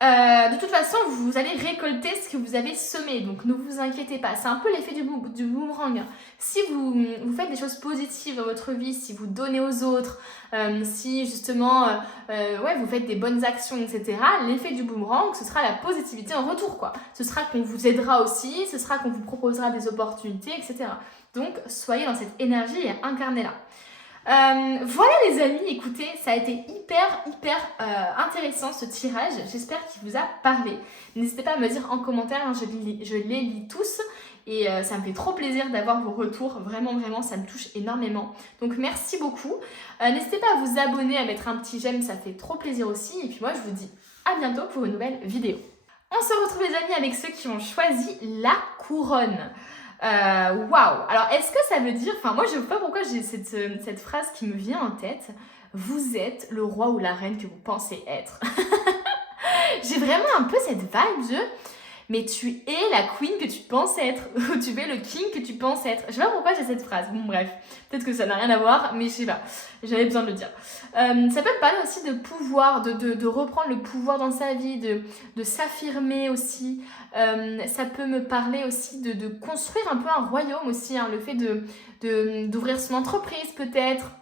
De toute façon, vous allez récolter ce que vous avez semé, donc ne vous inquiétez pas. C'est un peu l'effet du boomerang. Si vous faites des choses positives dans votre vie, si vous donnez aux autres, si justement vous faites des bonnes actions, etc., l'effet du boomerang, ce sera la positivité en retour, quoi. Ce sera qu'on vous aidera aussi, ce sera qu'on vous proposera des opportunités, etc. Donc, soyez dans cette énergie et incarnez-la. Voilà les amis, écoutez, ça a été hyper intéressant ce tirage, j'espère qu'il vous a parlé. N'hésitez pas à me dire en commentaire, hein, je les lis tous et ça me fait trop plaisir d'avoir vos retours, vraiment ça me touche énormément. Donc merci beaucoup, n'hésitez pas à vous abonner, à mettre un petit j'aime, ça fait trop plaisir aussi et puis moi je vous dis à bientôt pour une nouvelle vidéo. On se retrouve les amis avec ceux qui ont choisi la couronne. Waouh! Alors, est-ce que ça veut dire... Enfin, moi, je ne sais pas pourquoi j'ai cette phrase qui me vient en tête. Vous êtes le roi ou la reine que vous pensez être. J'ai vraiment un peu cette vibe de... Mais tu es la queen que tu penses être. Ou tu es le king que tu penses être. Je sais pas pourquoi j'ai cette phrase. Bon, bref. Peut-être que ça n'a rien à voir, mais je sais pas. J'avais besoin de le dire. Ça peut me parler aussi de pouvoir, de reprendre le pouvoir dans sa vie, de s'affirmer aussi. Ça peut me parler aussi de construire un peu un royaume aussi. Hein, le fait d'ouvrir son entreprise peut-être.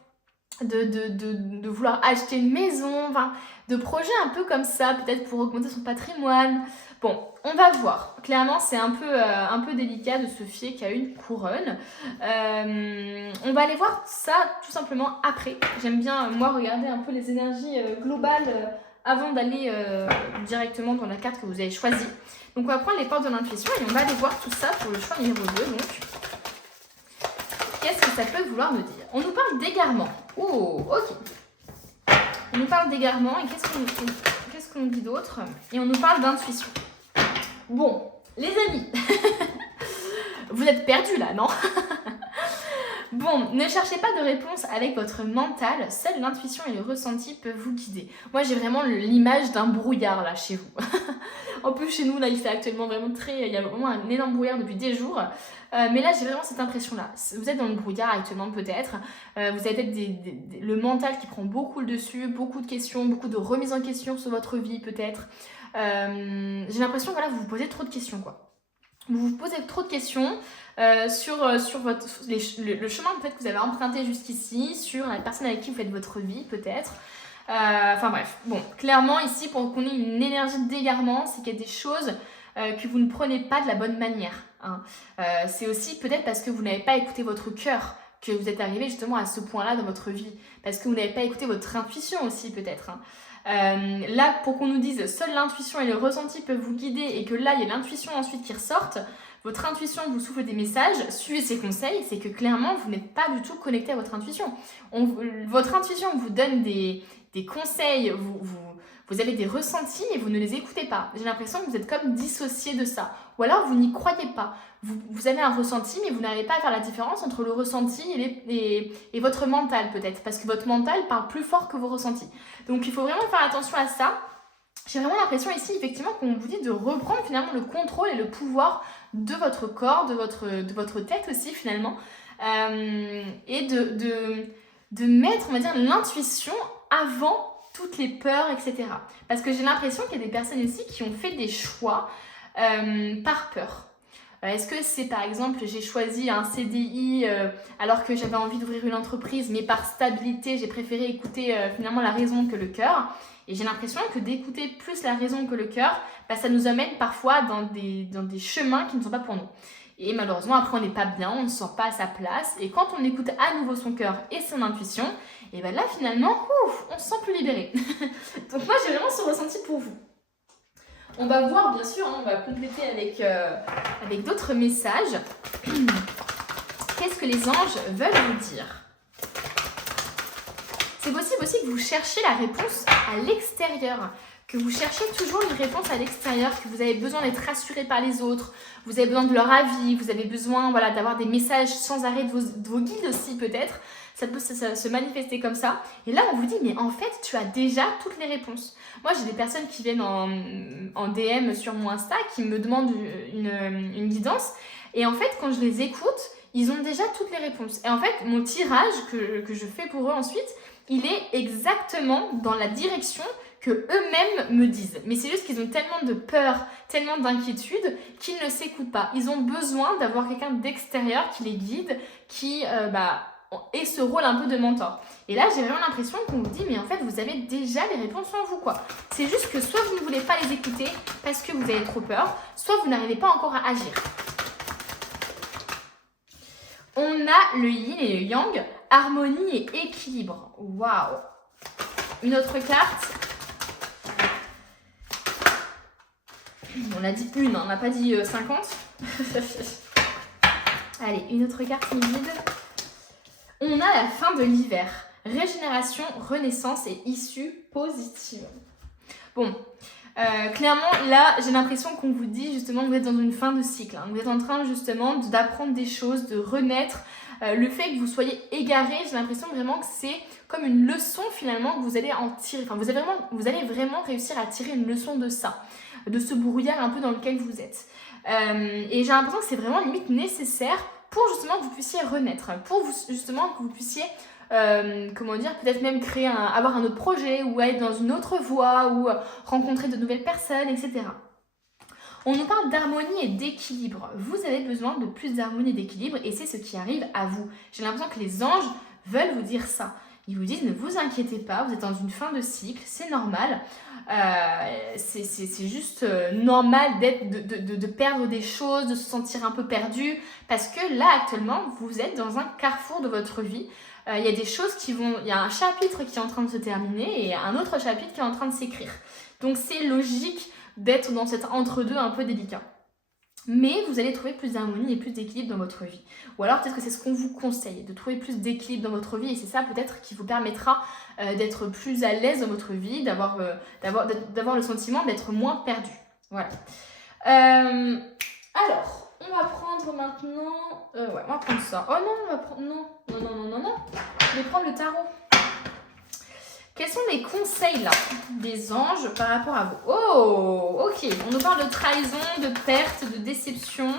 De vouloir acheter une maison. Enfin, de projets un peu comme ça. Peut-être pour augmenter son patrimoine. Bon, on va voir. Clairement, c'est un peu délicat de se fier qu'à une couronne. On va aller voir ça tout simplement après. J'aime bien, moi, regarder un peu les énergies globales avant d'aller directement dans la carte que vous avez choisie. Donc, on va prendre les portes de l'intuition et on va aller voir tout ça pour le choix numéro 2. Donc, qu'est-ce que ça peut vouloir nous dire? On nous parle d'égarement. Oh, ok. On nous parle d'égarement et qu'est-ce qu'on dit d'autre? Et on nous parle d'intuition. Bon, les amis, vous êtes perdus là, non? Bon, ne cherchez pas de réponse avec votre mental, seule l'intuition et le ressenti peuvent vous guider. Moi, j'ai vraiment l'image d'un brouillard là chez vous. En plus, chez nous, là, il fait actuellement vraiment il y a vraiment un énorme brouillard depuis des jours. Mais là, j'ai vraiment cette impression-là. Vous êtes dans le brouillard actuellement peut-être. Vous avez peut-être le mental qui prend beaucoup le dessus, beaucoup de questions, beaucoup de remises en question sur votre vie peut-être. J'ai l'impression que voilà, vous vous posez trop de questions, quoi. Vous vous posez trop de questions sur le chemin peut-être que vous avez emprunté jusqu'ici, sur la personne avec qui vous faites votre vie peut-être. Enfin bref, bon, clairement ici pour qu'on ait une énergie d'égarement, c'est qu'il y a des choses que vous ne prenez pas de la bonne manière. Hein. C'est aussi peut-être parce que vous n'avez pas écouté votre cœur que vous êtes arrivé justement à ce point-là dans votre vie. Parce que vous n'avez pas écouté votre intuition aussi peut-être. Hein. Là, pour qu'on nous dise seule l'intuition et le ressenti peuvent vous guider et que là, il y a l'intuition ensuite qui ressorte, votre intuition vous souffle des messages, suivez ses conseils, c'est que clairement, vous n'êtes pas du tout connecté à votre intuition. Votre intuition vous donne des conseils, vous avez des ressentis et vous ne les écoutez pas. J'ai l'impression que vous êtes comme dissocié de ça. Ou alors, vous n'y croyez pas. Vous avez un ressenti, mais vous n'arrivez pas à faire la différence entre le ressenti et votre mental peut-être. Parce que votre mental parle plus fort que vos ressentis. Donc, il faut vraiment faire attention à ça. J'ai vraiment l'impression ici, effectivement, qu'on vous dit de reprendre finalement le contrôle et le pouvoir de votre corps, de votre tête aussi finalement. Et de mettre, on va dire, l'intuition avant toutes les peurs, etc. Parce que j'ai l'impression qu'il y a des personnes ici qui ont fait des choix par peur. Est-ce que c'est par exemple, j'ai choisi un CDI alors que j'avais envie d'ouvrir une entreprise, mais par stabilité, j'ai préféré écouter finalement la raison que le cœur. Et j'ai l'impression que d'écouter plus la raison que le cœur, ça nous amène parfois dans des chemins qui ne sont pas pour nous. Et malheureusement, après, on n'est pas bien, on ne se sent pas à sa place. Et quand on écoute à nouveau son cœur et son intuition, et là, finalement, on se sent plus libéré. Donc moi, j'ai vraiment ce ressenti pour vous. On va voir, bien sûr, on va compléter avec d'autres messages. Qu'est-ce que les anges veulent vous dire? C'est possible aussi que vous cherchiez la réponse à l'extérieur, que vous cherchez toujours une réponse à l'extérieur, que vous avez besoin d'être rassuré par les autres, vous avez besoin de leur avis, vous avez besoin d'avoir des messages sans arrêt de vos guides aussi peut-être. Ça peut se manifester comme ça. Et là, on vous dit, mais en fait, tu as déjà toutes les réponses. Moi, j'ai des personnes qui viennent en DM sur mon Insta, qui me demandent une guidance. Et en fait, quand je les écoute, ils ont déjà toutes les réponses. Et en fait, mon tirage que je fais pour eux ensuite, il est exactement dans la direction que eux-mêmes me disent. Mais c'est juste qu'ils ont tellement de peur, tellement d'inquiétude qu'ils ne s'écoutent pas. Ils ont besoin d'avoir quelqu'un d'extérieur qui les guide, qui ait ce rôle un peu de mentor. Et là, j'ai vraiment l'impression qu'on vous dit, mais en fait, vous avez déjà les réponses en vous, quoi. C'est juste que soit vous ne voulez pas les écouter parce que vous avez trop peur, soit vous n'arrivez pas encore à agir. On a le yin et le yang, harmonie et équilibre. Waouh! Une autre carte. On a dit une, on n'a pas dit 50. Allez, une autre carte guide. On a la fin de l'hiver. Régénération, renaissance et issue positive. Bon, clairement, là, j'ai l'impression qu'on vous dit justement que vous êtes dans une fin de cycle. Vous êtes en train justement d'apprendre des choses, de renaître. Le fait que vous soyez égaré, j'ai l'impression vraiment que c'est comme une leçon finalement que vous allez en tirer. Enfin, vous allez vraiment réussir à tirer une leçon de ça, de ce brouillard un peu dans lequel vous êtes. Et j'ai l'impression que c'est vraiment limite nécessaire pour justement que vous puissiez renaître, pour justement que vous puissiez peut-être même avoir un autre projet ou être dans une autre voie ou rencontrer de nouvelles personnes, etc. On nous parle d'harmonie et d'équilibre. Vous avez besoin de plus d'harmonie et d'équilibre et c'est ce qui arrive à vous. J'ai l'impression que les anges veulent vous dire ça. Ils vous disent ne vous inquiétez pas, vous êtes dans une fin de cycle, c'est normal. C'est juste normal de perdre des choses, de se sentir un peu perdu parce que là actuellement vous êtes dans un carrefour de votre vie. Il y a des choses il y a un chapitre qui est en train de se terminer et un autre chapitre qui est en train de s'écrire. Donc c'est logique d'être dans cet entre-deux un peu délicat. Mais vous allez trouver plus d'harmonie et plus d'équilibre dans votre vie. Ou alors peut-être que c'est ce qu'on vous conseille, de trouver plus d'équilibre dans votre vie et c'est ça peut-être qui vous permettra d'être plus à l'aise dans votre vie, d'avoir le sentiment d'être moins perdu. Voilà. Alors, on va prendre maintenant... on va prendre ça. Oh non, on va prendre... Non. Je vais prendre le tarot. Quels sont les conseils là des anges par rapport à vous? Oh, ok. On nous parle de trahison, de perte, de déception.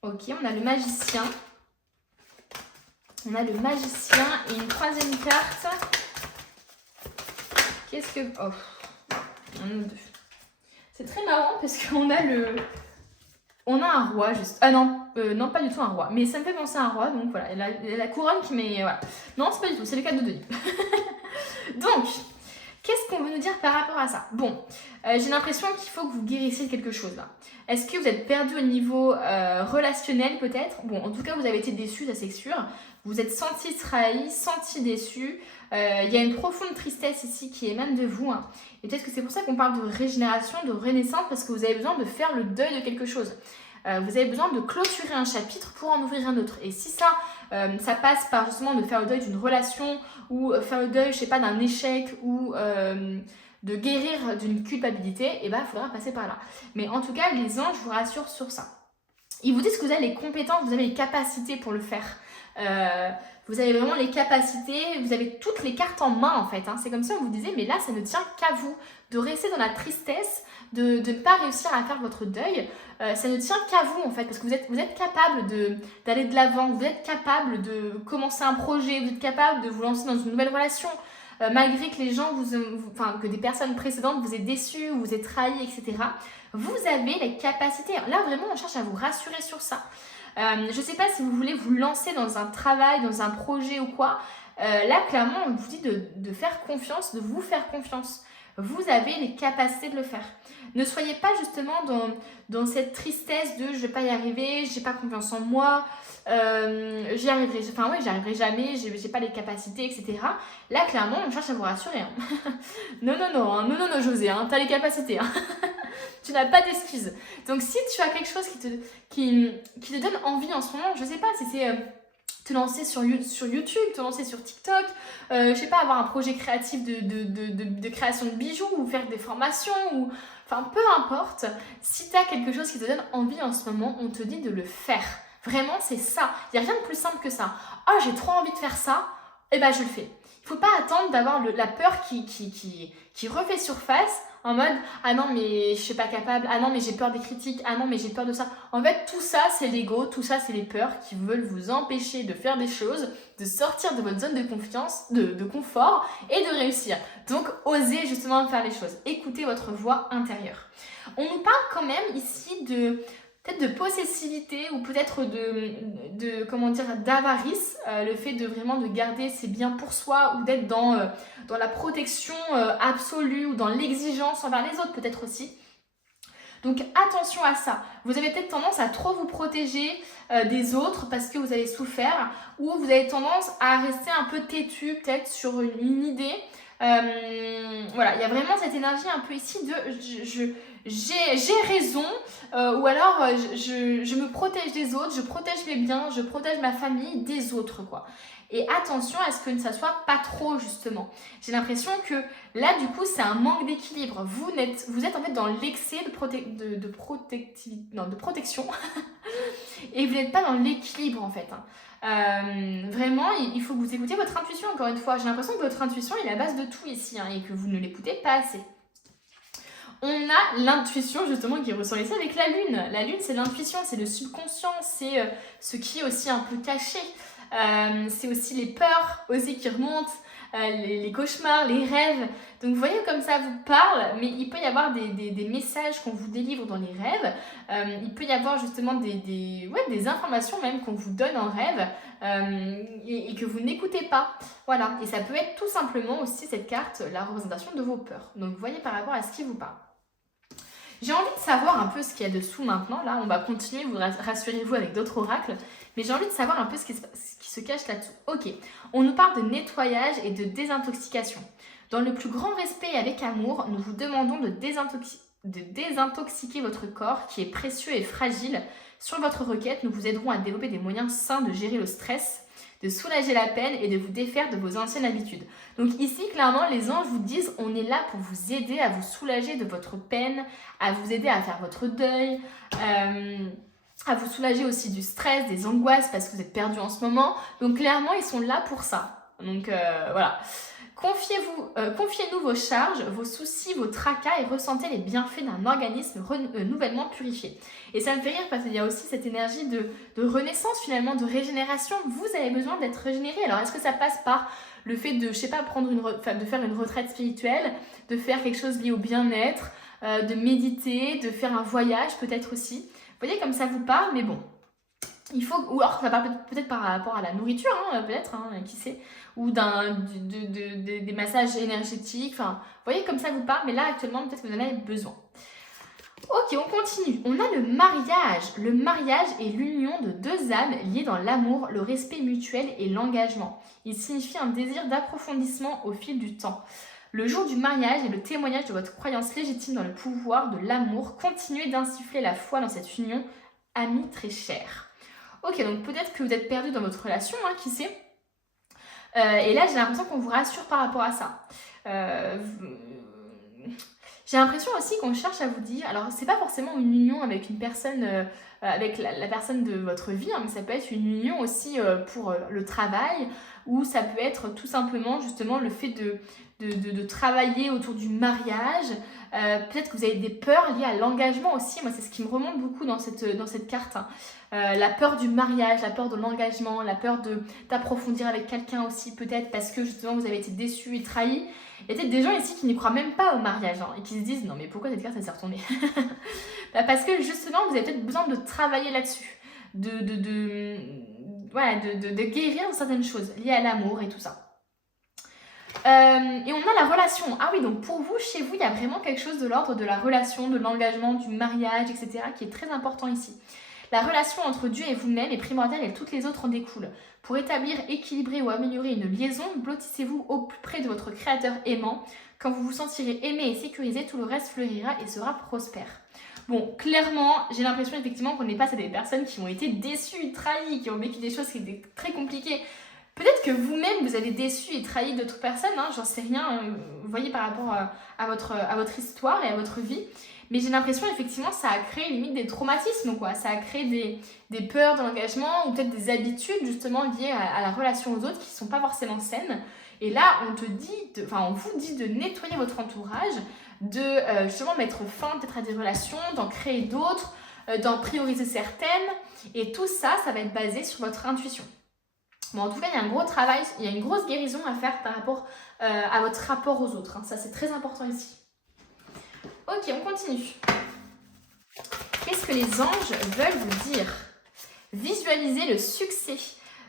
Ok, on a le magicien. On a le magicien et une troisième carte. Qu'est-ce que... Oh, un ou deux. C'est très marrant parce qu'on a On a un roi juste. Ah non, non pas du tout un roi. Mais ça me fait penser à un roi, donc voilà. La couronne qui met... Voilà. Non, c'est pas du tout, c'est le cas de Denis. Donc, qu'est-ce qu'on veut nous dire par rapport à ça? Bon, j'ai l'impression qu'il faut que vous guérissiez quelque chose là. Est-ce que vous êtes perdu au niveau relationnel peut-être? Bon, en tout cas, vous avez été déçu, ça c'est sûr. Vous êtes senti trahi, senti déçu. Il y a une profonde tristesse ici qui émane de vous. Hein. Et peut-être que c'est pour ça qu'on parle de régénération, de renaissance, parce que vous avez besoin de faire le deuil de quelque chose. Vous avez besoin de clôturer un chapitre pour en ouvrir un autre. Et si ça, ça passe par justement de faire le deuil d'une relation ou faire le deuil, je sais pas, d'un échec ou de guérir d'une culpabilité, il faudra passer par là. Mais en tout cas, les anges vous rassurent sur ça. Ils vous disent que vous avez les compétences, vous avez les capacités pour le faire. Vous avez vraiment les capacités, vous avez toutes les cartes en main en fait. Hein. C'est comme si on vous disait, mais là, ça ne tient qu'à vous de rester dans la tristesse, de ne pas réussir à faire votre deuil. Ça ne tient qu'à vous en fait, parce que vous êtes capable d'aller de l'avant, vous êtes capable de commencer un projet, vous êtes capable de vous lancer dans une nouvelle relation, malgré que les gens que des personnes précédentes vous aient déçu, vous aient trahi, etc. Vous avez les capacités. Là, vraiment, on cherche à vous rassurer sur ça. Je ne sais pas si vous voulez vous lancer dans un travail, dans un projet ou quoi. Là, clairement, on vous dit de faire confiance, de vous faire confiance. Vous avez les capacités de le faire. Ne soyez pas justement dans cette tristesse de je ne vais pas y arriver, je n'ai pas confiance en moi, j'y arriverai jamais, j'ai pas les capacités, etc. Là, clairement, on cherche à vous rassurer. Hein. non, José, hein, tu as les capacités. Hein. Tu n'as pas d'excuses. Donc, si tu as quelque chose qui te donne envie en ce moment, je ne sais pas si c'est te lancer sur YouTube, te lancer sur TikTok, je sais pas, avoir un projet créatif de création de bijoux ou faire des formations ou... Enfin, peu importe, si tu as quelque chose qui te donne envie en ce moment, on te dit de le faire. Vraiment, c'est ça. Il n'y a rien de plus simple que ça. Ah, j'ai trop envie de faire ça, et ben je le fais. Il ne faut pas attendre d'avoir la peur qui refait surface en mode « Ah non, mais je suis pas capable. Ah non, mais j'ai peur des critiques. Ah non, mais j'ai peur de ça. » En fait, tout ça, c'est l'ego. Tout ça, c'est les peurs qui veulent vous empêcher de faire des choses, de sortir de votre zone de confiance, de confort et de réussir. Donc, osez justement faire les choses. Écoutez votre voix intérieure. On nous parle quand même ici peut-être de possessivité ou peut-être d'avarice, le fait de vraiment de garder ses biens pour soi ou d'être dans la protection absolue ou dans l'exigence envers les autres peut-être aussi. Donc attention à ça. Vous avez peut-être tendance à trop vous protéger des autres parce que vous avez souffert ou vous avez tendance à rester un peu têtu peut-être sur une idée. Voilà, il y a vraiment cette énergie un peu ici de j'ai raison ou alors je me protège des autres, je protège mes biens, je protège ma famille des autres quoi. Et attention à ce que ça soit pas trop justement. J'ai l'impression que là du coup c'est un manque d'équilibre. Vous êtes en fait dans l'excès de protection et vous n'êtes pas dans l'équilibre en fait. Hein. Vraiment, il faut que vous écoutiez votre intuition encore une fois. J'ai l'impression que votre intuition est la base de tout ici hein, et que vous ne l'écoutez pas assez. On a l'intuition justement qui ressort ici avec la lune. La lune, c'est l'intuition, c'est le subconscient, c'est ce qui est aussi un peu caché. C'est aussi les peurs aussi qui remontent, les cauchemars, les rêves. Donc vous voyez comme ça vous parle, mais il peut y avoir des messages qu'on vous délivre dans les rêves. Il peut y avoir justement des informations même qu'on vous donne en rêve et que vous n'écoutez pas. Voilà, et ça peut être tout simplement aussi cette carte, la représentation de vos peurs. Donc vous voyez par rapport à ce qui vous parle. J'ai envie de savoir un peu ce qu'il y a dessous maintenant. Là, on va continuer, vous rassurez-vous, avec d'autres oracles. Mais j'ai envie de savoir un peu ce qui se cache là-dessous. Ok, on nous parle de nettoyage et de désintoxication. Dans le plus grand respect et avec amour, nous vous demandons de désintoxiquer votre corps qui est précieux et fragile. Sur votre requête, nous vous aiderons à développer des moyens sains de gérer le stress, de soulager la peine et de vous défaire de vos anciennes habitudes. Donc ici, clairement, les anges vous disent on est là pour vous aider à vous soulager de votre peine, à vous aider à faire votre deuil, à vous soulager aussi du stress, des angoisses parce que vous êtes perdu en ce moment. Donc clairement, ils sont là pour ça. Donc voilà. Confiez-nous vos charges, vos soucis, vos tracas et ressentez les bienfaits d'un organisme nouvellement purifié. Et ça me fait rire parce qu'il y a aussi cette énergie de renaissance finalement, de régénération. Vous avez besoin d'être régénéré. Alors est-ce que ça passe par le fait de, je sais pas, de faire une retraite spirituelle, de faire quelque chose lié au bien-être, de méditer, de faire un voyage peut-être aussi. Vous voyez comme ça vous parle, mais bon. Il faut, ou alors ça parle peut-être par rapport à la nourriture, hein, peut-être, hein, qui sait, ou des massages énergétiques, enfin, vous voyez comme ça vous parle, mais là actuellement peut-être que vous en avez besoin. Ok, on continue. On a le mariage. Le mariage est l'union de deux âmes liées dans l'amour, le respect mutuel et l'engagement. Il signifie un désir d'approfondissement au fil du temps. Le jour du mariage est le témoignage de votre croyance légitime dans le pouvoir de l'amour. Continuez d'insuffler la foi dans cette union, amis très chers. Ok, donc peut-être que vous êtes perdu dans votre relation, hein, qui sait. Et là, j'ai l'impression qu'on vous rassure par rapport à ça. J'ai l'impression aussi qu'on cherche à vous dire, alors c'est pas forcément une union avec une personne, avec la personne de votre vie, hein, mais ça peut être une union aussi pour le travail, ou ça peut être tout simplement justement le fait de travailler autour du mariage. Peut-être que vous avez des peurs liées à l'engagement aussi. Moi, c'est ce qui me remonte beaucoup dans cette carte. Hein. La peur du mariage, la peur de l'engagement, la peur d'approfondir avec quelqu'un aussi, peut-être parce que justement vous avez été déçu et trahi. Il y a peut-être des gens ici qui n'y croient même pas au mariage hein, et qui se disent non mais pourquoi cette carte elle s'est retournée. Parce que justement vous avez peut-être besoin de travailler là-dessus, voilà, de guérir certaines choses liées à l'amour et tout ça. Et on a la relation. Ah oui, donc pour vous, chez vous, il y a vraiment quelque chose de l'ordre de la relation, de l'engagement, du mariage, etc. qui est très important ici. La relation entre Dieu et vous-même est primordiale et toutes les autres en découlent. Pour établir, équilibrer ou améliorer une liaison, blottissez-vous au plus près de votre Créateur aimant. Quand vous vous sentirez aimé et sécurisé, tout le reste fleurira et sera prospère. Bon, clairement, j'ai l'impression effectivement qu'on est face à des personnes qui ont été déçues, trahies, qui ont vécu des choses qui étaient très compliquées. Peut-être que vous-même, vous avez déçu et trahi d'autres personnes, hein, j'en sais rien, vous voyez par rapport à votre histoire et à votre vie. Mais j'ai l'impression, effectivement, ça a créé limite des traumatismes, quoi. Ça a créé des peurs de l'engagement ou peut-être des habitudes, justement, liées à la relation aux autres qui ne sont pas forcément saines. Et là, on vous dit de nettoyer votre entourage, de justement mettre fin peut-être à des relations, d'en créer d'autres, d'en prioriser certaines. Et tout ça, ça va être basé sur votre intuition. Bon, en tout cas, il y a un gros travail, il y a une grosse guérison à faire par rapport à votre rapport aux autres. Hein. Ça, c'est très important ici. Ok, on continue. Qu'est-ce que les anges veulent vous dire? Visualisez le succès.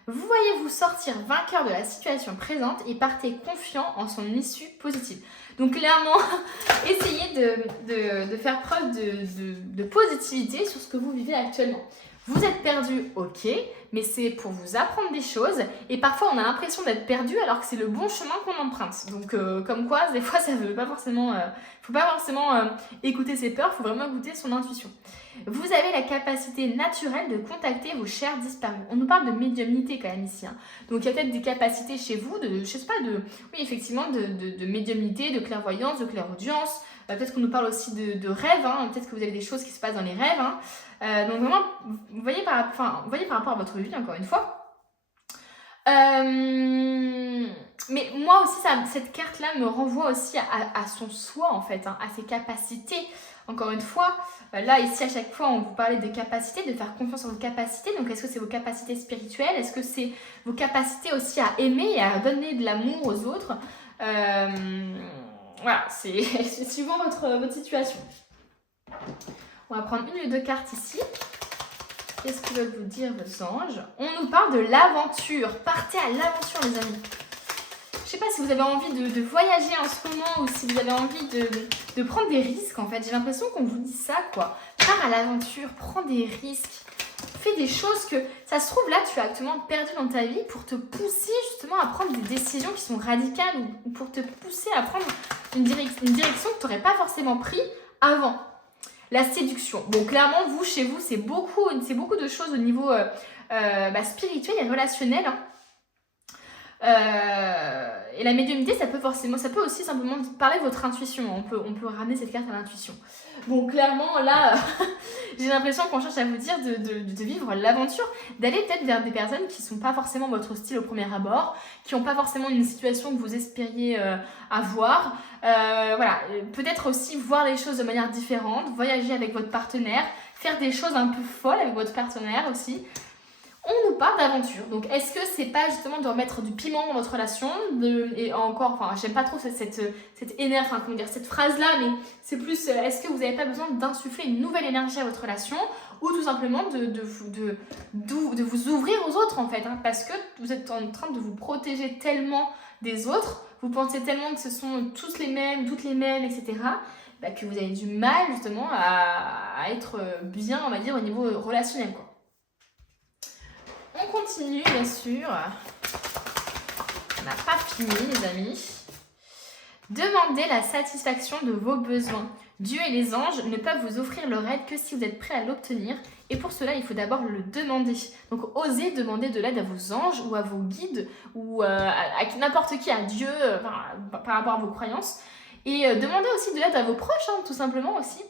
Vous voyez-vous sortir vainqueur de la situation présente et partez confiant en son issue positive. Donc clairement, essayez de faire preuve de positivité sur ce que vous vivez actuellement. Vous êtes perdu, ok, mais c'est pour vous apprendre des choses. Et parfois, on a l'impression d'être perdu alors que c'est le bon chemin qu'on emprunte. Donc, comme quoi, des fois, ça veut pas forcément... faut pas forcément écouter ses peurs, il faut vraiment écouter son intuition. Vous avez la capacité naturelle de contacter vos chers disparus. On nous parle de médiumnité quand même ici. Hein. Donc, il y a peut-être des capacités chez vous, oui, effectivement, de médiumnité, de clairvoyance, de clairaudience. Peut-être qu'on nous parle aussi de rêves. Hein. Peut-être que vous avez des choses qui se passent dans les rêves. Hein. Donc vraiment, vous voyez par rapport à votre vie, encore une fois. Mais moi aussi, cette carte-là me renvoie aussi à son soi, en fait, hein, à ses capacités. Encore une fois, là, ici, à chaque fois, on vous parlait des capacités, de faire confiance en vos capacités. Donc, est-ce que c'est vos capacités spirituelles? Est-ce que c'est vos capacités aussi à aimer et à donner de l'amour aux autres? Voilà, c'est suivant votre situation. On va prendre une ou deux cartes ici. Qu'est-ce que veulent vous dire vos anges? On nous parle de l'aventure. Partez à l'aventure, les amis. Je sais pas si vous avez envie de voyager en ce moment ou si vous avez envie de prendre des risques, en fait. J'ai l'impression qu'on vous dit ça, quoi. Pars à l'aventure, prends des risques. Fais des choses que, ça se trouve, là, tu as actuellement perdu dans ta vie pour te pousser, justement, à prendre des décisions qui sont radicales ou pour te pousser à prendre une direction que tu n'aurais pas forcément pris avant. La séduction. Bon, clairement, vous, chez vous, c'est beaucoup de choses au niveau spirituel et relationnel. Hein. Et la médiumnité, ça peut aussi simplement parler de votre intuition. On peut ramener cette carte à l'intuition. Bon, clairement, là, j'ai l'impression qu'on cherche à vous dire de vivre l'aventure, d'aller peut-être vers des personnes qui ne sont pas forcément votre style au premier abord, qui n'ont pas forcément une situation que vous espériez avoir. Voilà, peut-être aussi voir les choses de manière différente, voyager avec votre partenaire, faire des choses un peu folles avec votre partenaire aussi. On nous parle d'aventure. Donc, est-ce que c'est pas justement de remettre du piment dans votre relation et encore, enfin, j'aime pas trop cette énergie, enfin, comment dire, cette phrase-là, mais c'est plus, est-ce que vous n'avez pas besoin d'insuffler une nouvelle énergie à votre relation ou tout simplement de vous ouvrir aux autres, en fait, hein, parce que vous êtes en train de vous protéger tellement des autres, vous pensez tellement que ce sont tous les mêmes, toutes les mêmes, etc., bah, que vous avez du mal, justement, à être bien, on va dire, au niveau relationnel, quoi. On continue, bien sûr. On n'a pas fini, les amis. Demandez la satisfaction de vos besoins. Dieu et les anges ne peuvent vous offrir leur aide que si vous êtes prêt à l'obtenir. Et pour cela, il faut d'abord le demander. Donc, osez demander de l'aide à vos anges ou à vos guides ou à n'importe qui, à Dieu, par rapport à vos croyances. Et demandez aussi de l'aide à vos proches, hein, tout simplement aussi.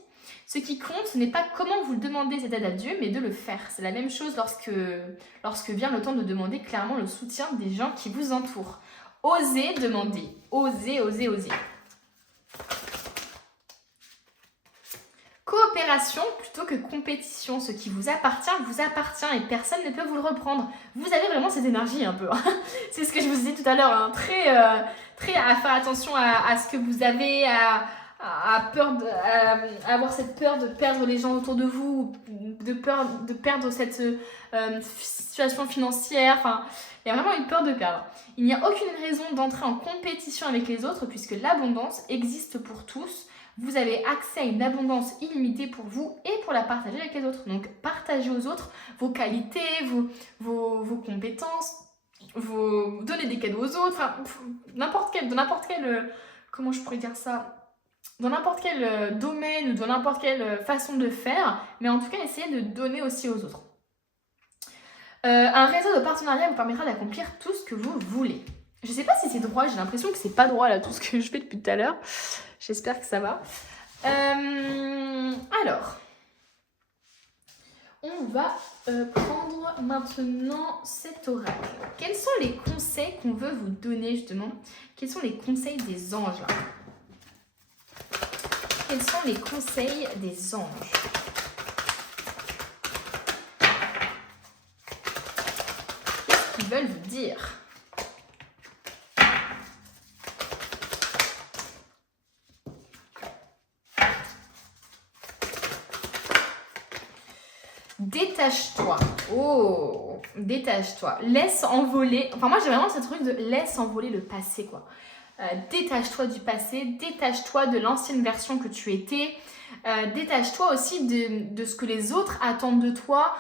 Ce qui compte, ce n'est pas comment vous demandez cette aide à Dieu, mais de le faire. C'est la même chose lorsque vient le temps de demander clairement le soutien des gens qui vous entourent. Osez demander. Osez, osez, osez. Coopération plutôt que compétition. Ce qui vous appartient et personne ne peut vous le reprendre. Vous avez vraiment cette énergie un peu. C'est ce que je vous disais tout à l'heure. Hein. Très à faire attention à ce que vous avez, à avoir cette peur de perdre les gens autour de vous, de peur de perdre cette situation financière. Enfin, il y a vraiment une peur de perdre. Il n'y a aucune raison d'entrer en compétition avec les autres puisque l'abondance existe pour tous. Vous avez accès à une abondance illimitée pour vous et pour la partager avec les autres. Donc, partagez aux autres vos qualités, vos compétences, donnez des cadeaux aux autres, enfin, dans n'importe quel, comment je pourrais dire ça, dans n'importe quel domaine ou dans n'importe quelle façon de faire, mais en tout cas, essayez de donner aussi aux autres. Un réseau de partenariat vous permettra d'accomplir tout ce que vous voulez. Je sais pas si c'est droit, j'ai l'impression que c'est pas droit là, tout ce que je fais depuis tout à l'heure. J'espère que ça va. Alors, on va prendre maintenant cet oracle. Quels sont les conseils qu'on veut vous donner justement? Quels sont les conseils des anges là? Quels sont les conseils des anges? Qu'est-ce qu'ils veulent vous dire? Détache-toi. Oh, détache-toi. Laisse envoler. Enfin, moi, j'ai vraiment ce truc de laisse envoler le passé, quoi. Détache-toi du passé. Détache-toi de l'ancienne version que tu étais. Détache-toi aussi de ce que les autres attendent de toi.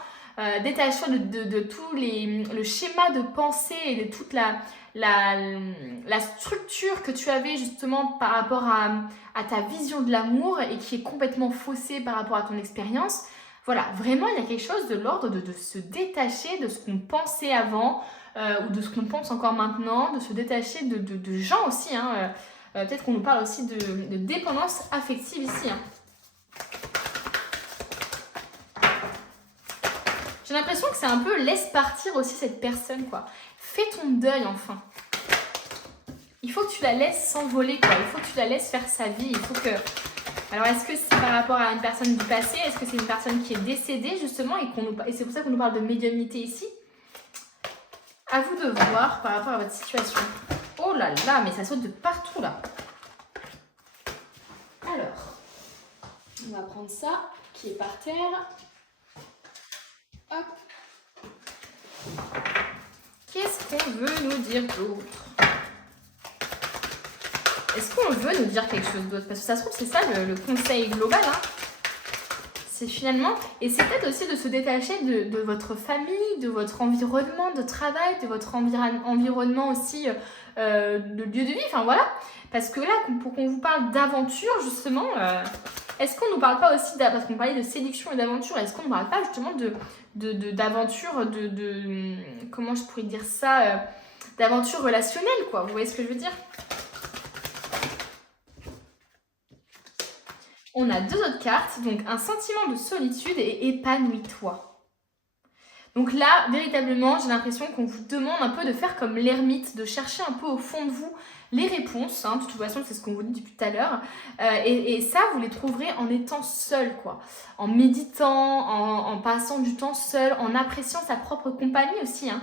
Détache-toi de tout le schéma de pensée et de toute la structure que tu avais justement par rapport à ta vision de l'amour et qui est complètement faussée par rapport à ton expérience. Voilà, vraiment, il y a quelque chose de l'ordre de se détacher de ce qu'on pensait avant ou de ce qu'on pense encore maintenant, de se détacher de gens aussi. Hein, peut-être qu'on nous parle aussi de dépendance affective ici. Hein. J'ai l'impression que c'est un peu laisse partir aussi cette personne, quoi. Fais ton deuil enfin. Il faut que tu la laisses s'envoler, quoi. Il faut que tu la laisses faire sa vie. Il faut que... Alors, est-ce que c'est par rapport à une personne du passé? Est-ce que c'est une personne qui est décédée, justement, et c'est pour ça qu'on nous parle de médiumnité ici? À vous de voir par rapport à votre situation. Oh là là, mais ça saute de partout, là. Alors, on va prendre ça, qui est par terre. Hop. Qu'est-ce qu'on veut nous dire d'autre? Est-ce qu'on veut nous dire quelque chose d'autre? Parce que ça se trouve, c'est ça le conseil global. Hein. C'est finalement... Et c'est peut-être aussi de se détacher de votre famille, de votre environnement de travail, de votre environnement aussi de lieu de vie. Enfin voilà. Parce que là, pour qu'on vous parle d'aventure, justement, est-ce qu'on ne nous parle pas aussi... Parce qu'on parlait de séduction et d'aventure, est-ce qu'on ne parle pas justement d'aventure, comment je pourrais dire ça d'aventure relationnelle, quoi. Vous voyez ce que je veux dire? On a deux autres cartes, donc un sentiment de solitude et épanouis-toi. Donc là, véritablement, j'ai l'impression qu'on vous demande un peu de faire comme l'ermite, de chercher un peu au fond de vous les réponses. Hein, de toute façon, c'est ce qu'on vous dit depuis tout à l'heure. Et ça, vous les trouverez en étant seul, quoi. En méditant, en passant du temps seul, en appréciant sa propre compagnie aussi. Hein.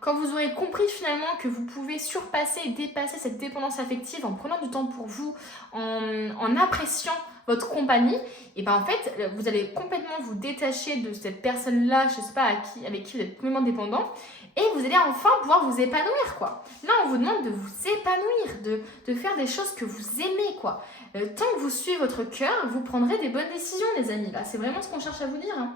Quand vous aurez compris finalement que vous pouvez surpasser et dépasser cette dépendance affective en prenant du temps pour vous, en appréciant votre compagnie, et ben en fait, vous allez complètement vous détacher de cette personne-là, je sais pas, avec qui vous êtes complètement dépendant, et vous allez enfin pouvoir vous épanouir, quoi. Là, on vous demande de vous épanouir, de faire des choses que vous aimez, quoi. Tant que vous suivez votre cœur, vous prendrez des bonnes décisions, les amis. Là, c'est vraiment ce qu'on cherche à vous dire. Hein.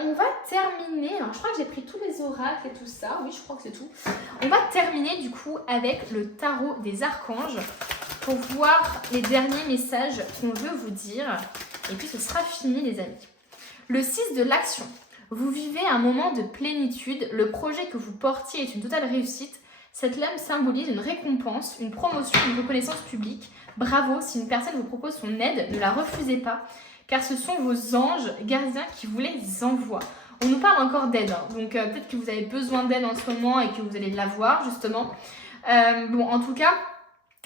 On va terminer, alors je crois que j'ai pris tous les oracles et tout ça, oui je crois que c'est tout. On va terminer du coup avec le tarot des archanges pour voir les derniers messages qu'on veut vous dire et puis ce sera fini les amis. Le 6 de l'action, vous vivez un moment de plénitude, le projet que vous portiez est une totale réussite, cette lame symbolise une récompense, une promotion, une reconnaissance publique. Bravo, si une personne vous propose son aide, ne la refusez pas. Car ce sont vos anges gardiens qui vous les envoient. On nous parle encore d'aide, hein. Donc peut-être que vous avez besoin d'aide en ce moment et que vous allez l'avoir justement. Bon, en tout cas,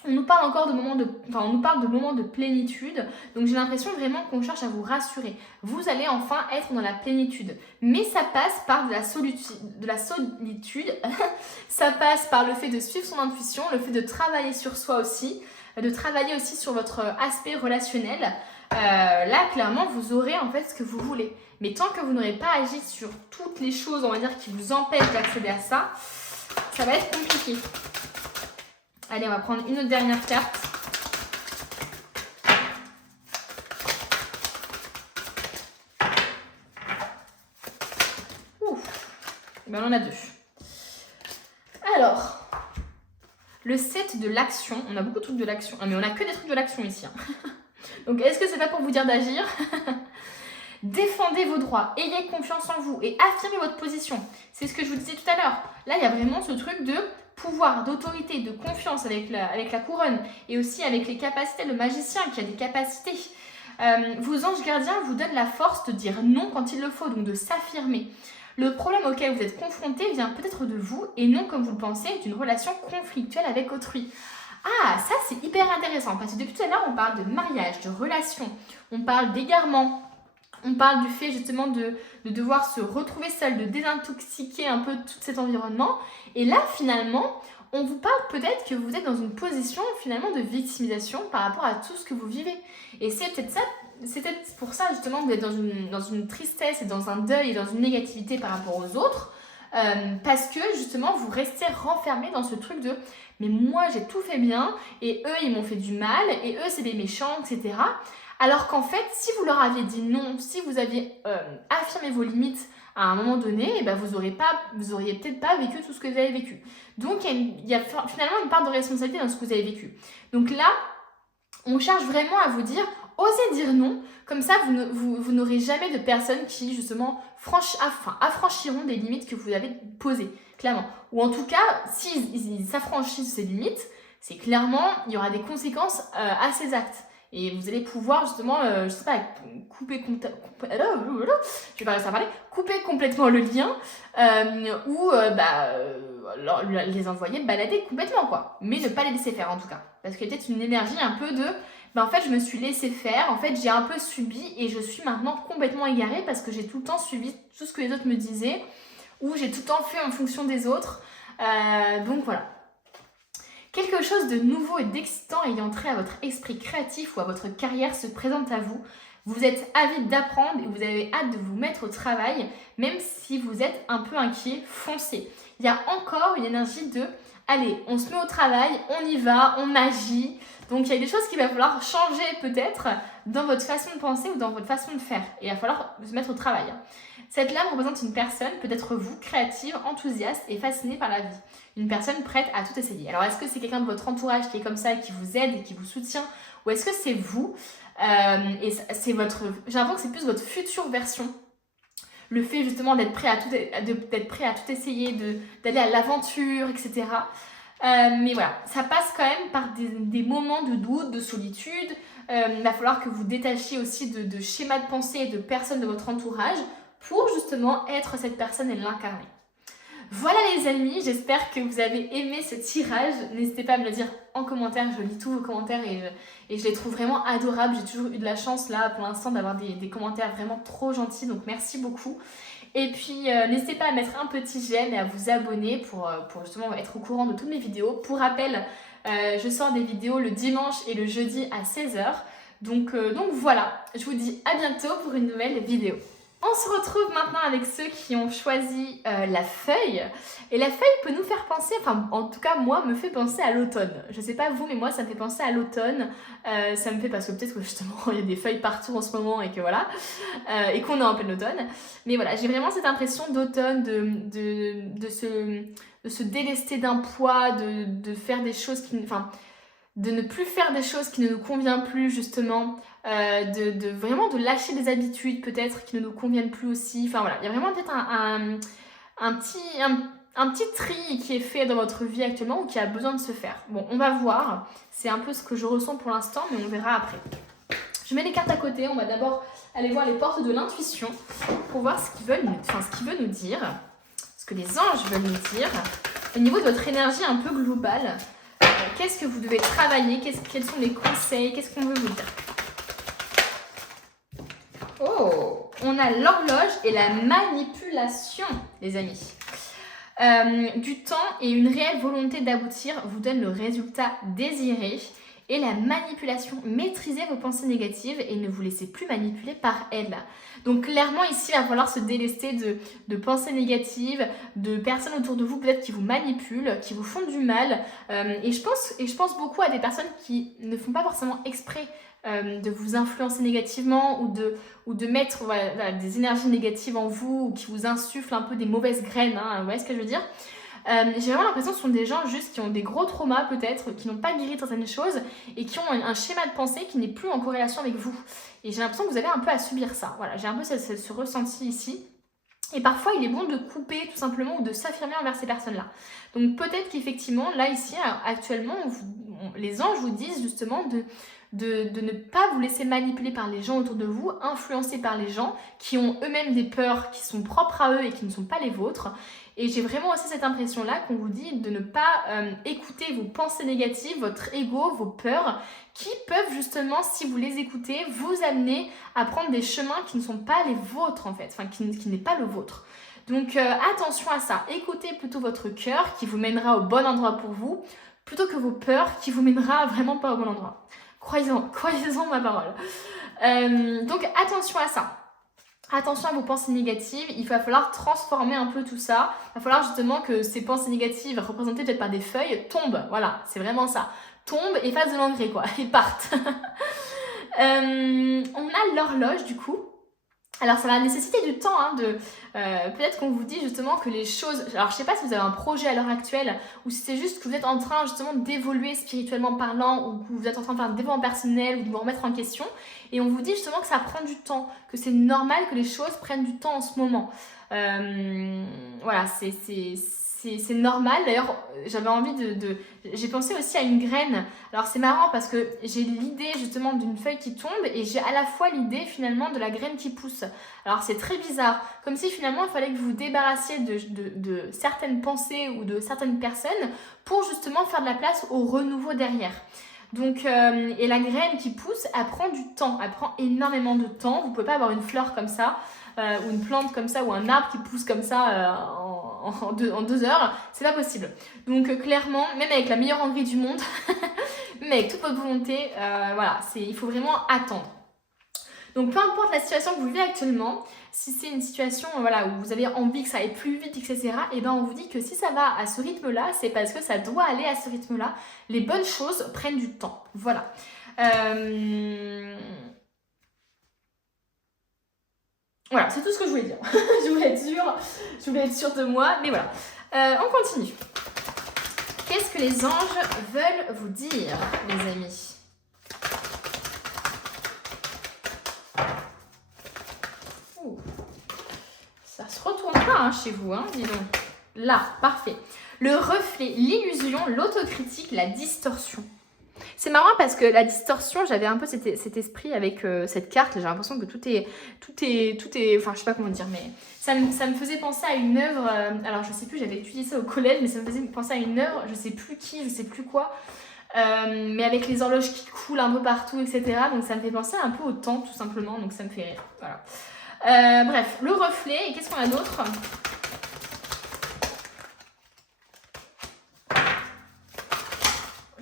on nous parle encore de moments on nous parle de moments de plénitude. Donc j'ai l'impression vraiment qu'on cherche à vous rassurer. Vous allez enfin être dans la plénitude. Mais ça passe par de la solitude. Ça passe par le fait de suivre son intuition, le fait de travailler sur soi aussi, de travailler aussi sur votre aspect relationnel. Là, clairement, vous aurez en fait ce que vous voulez. Mais tant que vous n'aurez pas agi sur toutes les choses, on va dire, qui vous empêchent d'accéder à ça, ça va être compliqué. Allez, on va prendre une autre dernière carte. Ouf. Et bien, on en a 2. Alors, le 7 de l'action. On a beaucoup de trucs de l'action. Ah, mais on a que des trucs de l'action ici. Hein. Donc, est-ce que c'est pas pour vous dire d'agir? Défendez vos droits, ayez confiance en vous et affirmez votre position. C'est ce que je vous disais tout à l'heure. Là, il y a vraiment ce truc de pouvoir, d'autorité, de confiance avec la couronne et aussi avec les capacités, le magicien qui a des capacités. Vos anges gardiens vous donnent la force de dire non quand il le faut, donc de s'affirmer. Le problème auquel vous êtes confronté vient peut-être de vous et non, comme vous le pensez, d'une relation conflictuelle avec autrui. Ah, ça c'est hyper intéressant parce que depuis tout à l'heure, on parle de mariage, de relation, on parle d'égarement. On parle du fait justement de devoir se retrouver seul, de désintoxiquer un peu tout cet environnement. Et là, finalement, on vous parle peut-être que vous êtes dans une position finalement de victimisation par rapport à tout ce que vous vivez. Et c'est peut-être ça, c'est peut-être pour ça justement que vous êtes dans une tristesse et dans un deuil et dans une négativité par rapport aux autres. Parce que justement, vous restez renfermé dans ce truc de « mais moi, j'ai tout fait bien et eux, ils m'ont fait du mal et eux, c'est des méchants, etc. » Alors qu'en fait, si vous leur aviez dit non, si vous aviez affirmé vos limites à un moment donné, eh ben vous auriez peut-être pas vécu tout ce que vous avez vécu. Donc il y a finalement une part de responsabilité dans ce que vous avez vécu. Donc là, on cherche vraiment à vous dire, osez dire non, comme ça vous n'aurez jamais de personnes qui justement affranchiront des limites que vous avez posées, clairement. Ou en tout cas, s'ils s'affranchissent ces limites, c'est clairement, il y aura des conséquences à ces actes. Et vous allez pouvoir justement, je sais pas, couper complètement le lien ou les envoyer balader complètement, quoi. Mais ne pas les laisser faire en tout cas. Parce qu'il y a peut-être une énergie un peu de, en fait, je me suis laissé faire, en fait, j'ai un peu subi et je suis maintenant complètement égarée parce que j'ai tout le temps suivi tout ce que les autres me disaient ou j'ai tout le temps fait en fonction des autres. Donc voilà. Quelque chose de nouveau et d'excitant ayant trait à votre esprit créatif ou à votre carrière se présente à vous. Vous êtes avide d'apprendre et vous avez hâte de vous mettre au travail, même si vous êtes un peu inquiet, foncez. Il y a encore une énergie de « allez, on se met au travail, on y va, on agit ». Donc il y a des choses qu'il va falloir changer peut-être dans votre façon de penser ou dans votre façon de faire. Et il va falloir se mettre au travail. Cette lame représente une personne, peut-être vous, créative, enthousiaste et fascinée par la vie. Une personne prête à tout essayer. Alors est-ce que c'est quelqu'un de votre entourage qui est comme ça et qui vous aide et qui vous soutient, ou est-ce que c'est vous et c'est votre, j'ai l'impression que c'est plus votre future version. Le fait justement d'être prêt à tout essayer, d'aller à l'aventure, etc. Mais voilà, ça passe quand même par des moments de doute, de solitude. Il va falloir que vous détachiez aussi de schémas de pensée et de personnes de votre entourage pour justement être cette personne et l'incarner. Voilà les amis, j'espère que vous avez aimé ce tirage. N'hésitez pas à me le dire en commentaire, je lis tous vos commentaires et je les trouve vraiment adorables. J'ai toujours eu de la chance là pour l'instant d'avoir des commentaires vraiment trop gentils, donc merci beaucoup. Et puis n'hésitez pas à mettre un petit j'aime et à vous abonner pour justement être au courant de toutes mes vidéos. Pour rappel, je sors des vidéos le dimanche et le jeudi à 16 h. Donc voilà, je vous dis à bientôt pour une nouvelle vidéo. On se retrouve maintenant avec ceux qui ont choisi la feuille. Et la feuille peut nous faire penser, enfin en tout cas moi me fait penser à l'automne. Je sais pas vous mais moi ça me fait penser à l'automne. Ça me fait parce que peut-être que justement il y a des feuilles partout en ce moment et que voilà. Et qu'on est en plein automne. Mais voilà, j'ai vraiment cette impression d'automne, de se délester d'un poids, de faire des choses qui... Enfin, de ne plus faire des choses qui ne nous conviennent plus justement, vraiment de lâcher des habitudes peut-être qui ne nous conviennent plus aussi. Enfin voilà, il y a vraiment peut-être un petit tri qui est fait dans votre vie actuellement ou qui a besoin de se faire. Bon, on va voir, c'est un peu ce que je ressens pour l'instant, mais on verra après. Je mets les cartes à côté, on va d'abord aller voir les portes de l'intuition pour voir ce qu'ils veulent nous dire, ce que les anges veulent nous dire. Au niveau de votre énergie un peu globale, qu'est-ce que vous devez travailler? Quels sont les conseils? Qu'est-ce qu'on veut vous dire? Oh, on a l'horloge et la manipulation, les amis. Du temps et une réelle volonté d'aboutir vous donne le résultat désiré. Et la manipulation, maîtrisez vos pensées négatives et ne vous laissez plus manipuler par elles. Donc clairement ici, il va falloir se délester de pensées négatives, de personnes autour de vous peut-être qui vous manipulent, qui vous font du mal. Et je pense beaucoup à des personnes qui ne font pas forcément exprès de vous influencer négativement ou de mettre voilà, des énergies négatives en vous ou qui vous insufflent un peu des mauvaises graines, hein, vous voyez ce que je veux dire? J'ai vraiment l'impression que ce sont des gens juste qui ont des gros traumas peut-être, qui n'ont pas guéri de certaines choses et qui ont un schéma de pensée qui n'est plus en corrélation avec vous. Et j'ai l'impression que vous avez un peu à subir ça. Voilà, j'ai un peu ce ressenti ici. Et parfois, il est bon de couper tout simplement ou de s'affirmer envers ces personnes-là. Donc peut-être qu'effectivement, là, ici, actuellement, les anges vous disent justement de ne pas vous laisser manipuler par les gens autour de vous, influencés par les gens qui ont eux-mêmes des peurs qui sont propres à eux et qui ne sont pas les vôtres. Et j'ai vraiment aussi cette impression-là qu'on vous dit de ne pas écouter vos pensées négatives, votre ego, vos peurs, qui peuvent justement, si vous les écoutez, vous amener à prendre des chemins qui ne sont pas les vôtres en fait, enfin qui n'est pas le vôtre. Donc attention à ça, écoutez plutôt votre cœur qui vous mènera au bon endroit pour vous, plutôt que vos peurs qui vous mènera vraiment pas au bon endroit. Croyez-en ma parole. Donc attention à ça. Attention à vos pensées négatives, il va falloir transformer un peu tout ça. Il va falloir justement que ces pensées négatives, représentées peut-être par des feuilles, tombent. Voilà, c'est vraiment ça. Tombent et fassent de l'engrais, quoi. Et partent. On a l'horloge, du coup. Alors, ça va nécessiter du temps, hein, peut-être qu'on vous dit justement que les choses... Alors, je sais pas si vous avez un projet à l'heure actuelle ou si c'est juste que vous êtes en train justement d'évoluer spirituellement parlant ou que vous êtes en train de faire un développement personnel ou de vous remettre en question. Et on vous dit justement que ça prend du temps, que c'est normal que les choses prennent du temps en ce moment. Voilà, c'est normal. D'ailleurs, j'avais envie j'ai pensé aussi à une graine. Alors, c'est marrant parce que j'ai l'idée justement d'une feuille qui tombe et j'ai à la fois l'idée finalement de la graine qui pousse. Alors, c'est très bizarre. Comme si finalement, il fallait que vous vous débarassiez de certaines pensées ou de certaines personnes pour justement faire de la place au renouveau derrière. Donc, et la graine qui pousse, elle prend du temps. Elle prend énormément de temps. Vous ne pouvez pas avoir une fleur comme ça. Ou une plante comme ça, ou un arbre qui pousse comme ça en 2 heures, c'est pas possible. Donc clairement, même avec la meilleure envie du monde, même avec toute votre volonté, voilà, il faut vraiment attendre. Donc peu importe la situation que vous vivez actuellement, si c'est une situation voilà, où vous avez envie que ça aille plus vite, etc., et ben on vous dit que si ça va à ce rythme-là, c'est parce que ça doit aller à ce rythme-là. Les bonnes choses prennent du temps. Voilà. Voilà, c'est tout ce que je voulais dire. je voulais être sûre de moi, mais voilà. On continue. Qu'est-ce que les anges veulent vous dire, les amis? Ouh. Ça se retourne pas hein, chez vous, hein, dis donc. Là, parfait. Le reflet, l'illusion, l'autocritique, la distorsion. C'est marrant parce que la distorsion, j'avais un peu cet esprit avec cette carte. J'ai l'impression que tout est, enfin je sais pas comment dire, mais ça me faisait penser à une œuvre. Alors je sais plus, j'avais étudié ça au collège, mais ça me faisait penser à une œuvre, je sais plus qui, je sais plus quoi, mais avec les horloges qui coulent un peu partout, etc. Donc ça me fait penser un peu au temps tout simplement, donc ça me fait rire. Voilà. Bref, le reflet, et qu'est-ce qu'on a d'autre ?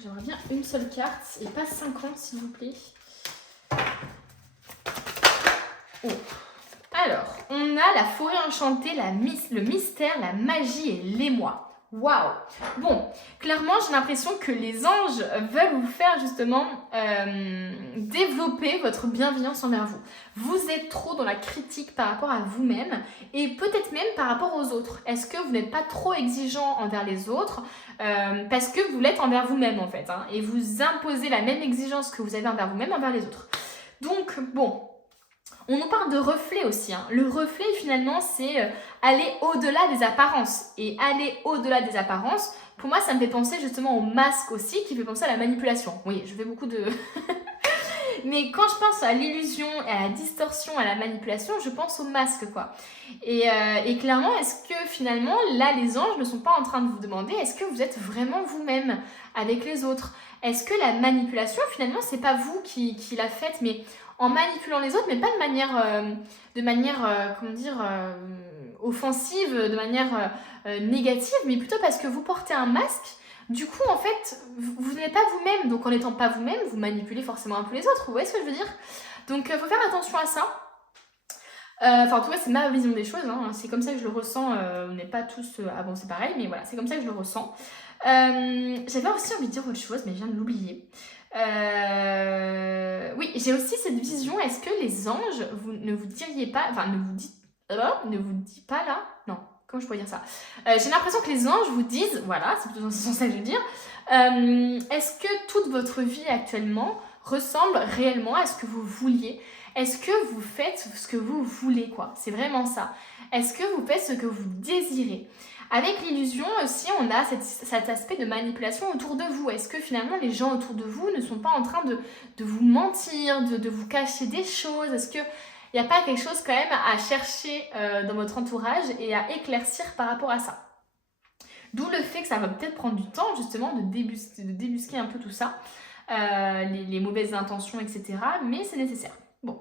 J'aimerais bien une seule carte et pas 50 s'il vous plaît. Oh. Alors, on a la forêt enchantée, le mystère, la magie et l'émoi. Waouh! Bon, clairement, j'ai l'impression que les anges veulent vous faire justement développer votre bienveillance envers vous. Vous êtes trop dans la critique par rapport à vous-même et peut-être même par rapport aux autres. Est-ce que vous n'êtes pas trop exigeant envers les autres parce que vous l'êtes envers vous-même en fait, hein, et vous imposez la même exigence que vous avez envers vous-même envers les autres. Donc, bon... On nous parle de reflet aussi. Hein. Le reflet, finalement, c'est aller au-delà des apparences. Et aller au-delà des apparences, pour moi, ça me fait penser justement au masque aussi, qui fait penser à la manipulation. Oui, je fais beaucoup de... Mais quand je pense à l'illusion, à la distorsion, à la manipulation, je pense au masque, quoi. Et clairement, est-ce que finalement, là, les anges ne sont pas en train de vous demander, est-ce que vous êtes vraiment vous-même avec les autres? Est-ce que la manipulation, finalement, c'est pas vous qui la faites, mais en manipulant les autres, mais pas de manière comment dire, offensive, de manière négative, mais plutôt parce que vous portez un masque. Du coup, en fait, vous n'êtes pas vous-même. Donc, en n'étant pas vous-même, vous manipulez forcément un peu les autres. Vous voyez ce que je veux dire? Donc, il faut faire attention à ça. Enfin, en tout cas, c'est ma vision des choses. Hein. C'est comme ça que je le ressens. On n'est pas tous... Ah bon, c'est pareil, mais voilà, c'est comme ça que je le ressens. J'avais aussi envie de dire autre chose, mais je viens de l'oublier. Oui, j'ai aussi cette vision. Est-ce que les anges, vous ne vous diriez pas... Enfin, ne vous dit pas là? Non. Comment je pourrais dire ça? J'ai l'impression que les anges vous disent, voilà, c'est plutôt dans ce sens-là que je veux dire, est-ce que toute votre vie actuellement ressemble réellement à ce que vous vouliez? Est-ce que vous faites ce que vous voulez, quoi? C'est vraiment ça. Est-ce que vous faites ce que vous désirez? Avec l'illusion aussi, on a cet aspect de manipulation autour de vous. Est-ce que finalement les gens autour de vous ne sont pas en train de vous mentir, de vous cacher des choses? Est-ce que il n'y a pas quelque chose quand même à chercher dans votre entourage et à éclaircir par rapport à ça? D'où le fait que ça va peut-être prendre du temps justement de débusquer un peu tout ça, les mauvaises intentions, etc. Mais c'est nécessaire. Bon.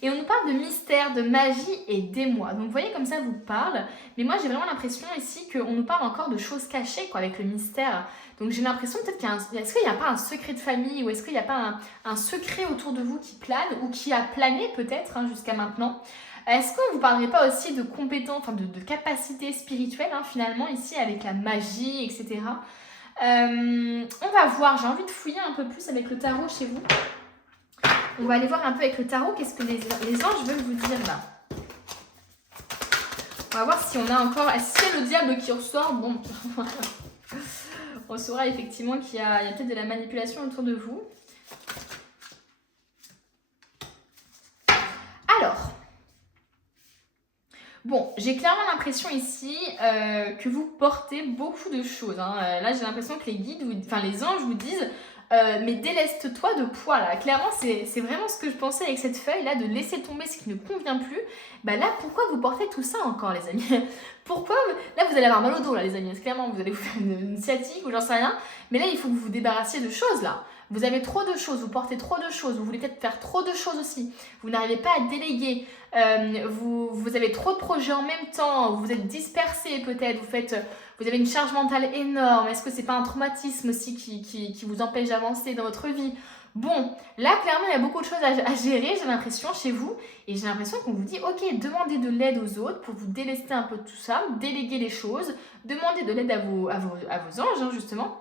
Et on nous parle de mystère, de magie et d'émoi. Donc vous voyez comme ça vous parle. Mais moi j'ai vraiment l'impression ici qu'on nous parle encore de choses cachées quoi, avec le mystère. Donc j'ai l'impression peut-être est-ce qu'il n'y a pas un secret de famille ou est-ce qu'il n'y a pas un secret autour de vous qui plane ou qui a plané peut-être hein, jusqu'à maintenant? Est-ce qu'on ne vous parlerait pas aussi de compétences, enfin de capacités spirituelles hein, finalement ici avec la magie, etc. On va voir, j'ai envie de fouiller un peu plus avec le tarot chez vous. On va aller voir un peu avec le tarot, qu'est-ce que les anges veulent vous dire là. On va voir si on a encore... Est-ce qu'il y a le diable qui ressort? Bon, on saura effectivement qu'il y a peut-être de la manipulation autour de vous. Alors, bon, j'ai clairement l'impression ici que vous portez beaucoup de choses. Hein. Là, j'ai l'impression que les guides, les anges vous disent... mais déleste-toi de poids là. Clairement, c'est vraiment ce que je pensais avec cette feuille là, de laisser tomber ce qui ne convient plus. Bah là, pourquoi vous portez tout ça encore, les amis? Pourquoi? Là, vous allez avoir mal au dos là, les amis. Clairement, vous allez vous faire une sciatique ou j'en sais rien. Mais là, il faut que vous vous débarrassiez de choses là. Vous avez trop de choses, vous portez trop de choses, vous voulez peut-être faire trop de choses aussi. Vous n'arrivez pas à déléguer. Vous avez trop de projets en même temps. Vous êtes dispersé peut-être. Vous avez une charge mentale énorme. Est-ce que c'est pas un traumatisme aussi qui vous empêche d'avancer dans votre vie? Bon, là, clairement, il y a beaucoup de choses à gérer, j'ai l'impression, chez vous. Et j'ai l'impression qu'on vous dit, ok, demandez de l'aide aux autres pour vous délester un peu de tout ça, déléguer les choses, demandez de l'aide à vos anges, hein, justement.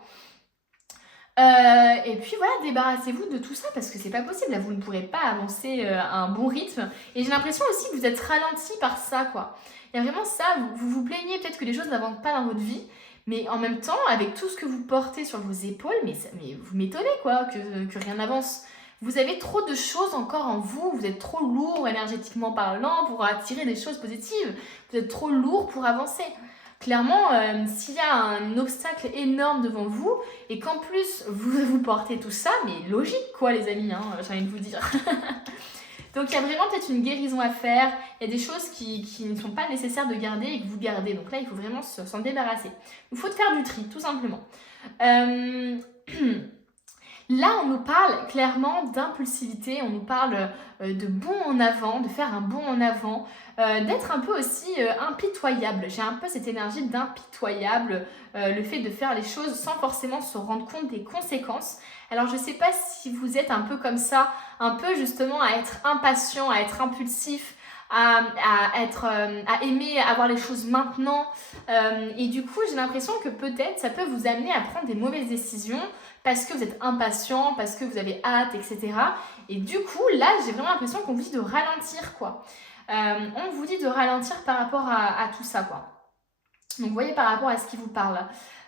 Et puis voilà, débarrassez-vous de tout ça parce que c'est pas possible. Là, vous ne pourrez pas avancer à un bon rythme. Et j'ai l'impression aussi que vous êtes ralenti par ça, quoi. Il y a vraiment ça, vous vous plaignez peut-être que les choses n'avancent pas dans votre vie, mais en même temps, avec tout ce que vous portez sur vos épaules, mais vous m'étonnez quoi, que rien n'avance. Vous avez trop de choses encore en vous, vous êtes trop lourd énergétiquement parlant pour attirer des choses positives, vous êtes trop lourd pour avancer. Clairement, s'il y a un obstacle énorme devant vous et qu'en plus vous portez tout ça, mais logique quoi les amis, hein, j'ai envie de vous dire. Donc il y a vraiment peut-être une guérison à faire, il y a des choses qui ne sont pas nécessaires de garder et que vous gardez. Donc là, il faut vraiment s'en débarrasser. Il faut faire du tri, tout simplement. Là, on nous parle clairement d'impulsivité, on nous parle de bond en avant, de faire un bond en avant, d'être un peu aussi impitoyable. J'ai un peu cette énergie d'impitoyable, le fait de faire les choses sans forcément se rendre compte des conséquences. Alors, je ne sais pas si vous êtes un peu comme ça, un peu justement à être impatient, à être impulsif, à aimer avoir les choses maintenant. Et du coup, j'ai l'impression que peut-être ça peut vous amener à prendre des mauvaises décisions parce que vous êtes impatient, parce que vous avez hâte, etc. Et du coup, là, j'ai vraiment l'impression qu'on vous dit de ralentir, quoi. On vous dit de ralentir par rapport à tout ça, quoi. Donc, vous voyez, par rapport à ce qui vous parle.